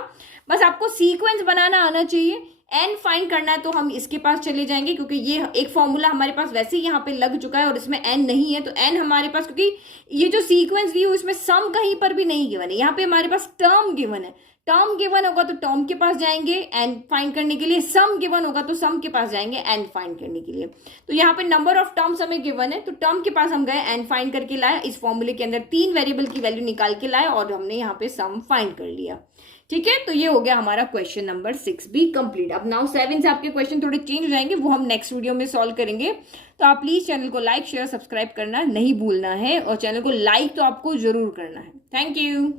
बस आपको सीक्वेंस बनाना आना चाहिए। एन फाइंड करना है तो हम इसके पास चले जाएंगे, क्योंकि ये एक फॉर्मूला हमारे पास वैसे ही यहाँ पे लग चुका है और इसमें एन नहीं है। तो एन हमारे पास, क्योंकि ये जो सीक्वेंस दी हुई इसमें सम कहीं पर भी नहीं गिवन है, यहाँ पे हमारे पास टर्म गिवन है। टर्म गिवन होगा तो टर्म के पास जाएंगे एन फाइंड करने के लिए, सम गिवन होगा तो सम के पास जाएंगे एन फाइंड करने के लिए। तो यहाँ पे नंबर ऑफ टर्म्स हमें गिवन है, तो टर्म के पास हम गए, एन फाइंड करके लाए, इस फॉर्मूले के अंदर 3 वेरिएबल की वैल्यू निकाल के लाए और हमने यहाँ पे सम फाइंड कर लिया, ठीक है। तो ये हो गया हमारा क्वेश्चन नंबर 6 भी कंप्लीट। अब नाउ 7 से आपके क्वेश्चन थोड़े चेंज हो जाएंगे, वो हम नेक्स्ट वीडियो में सॉल्व करेंगे। तो आप प्लीज चैनल को लाइक शेयर सब्सक्राइब करना नहीं भूलना है, और चैनल को लाइक तो आपको जरूर करना है। Thank you.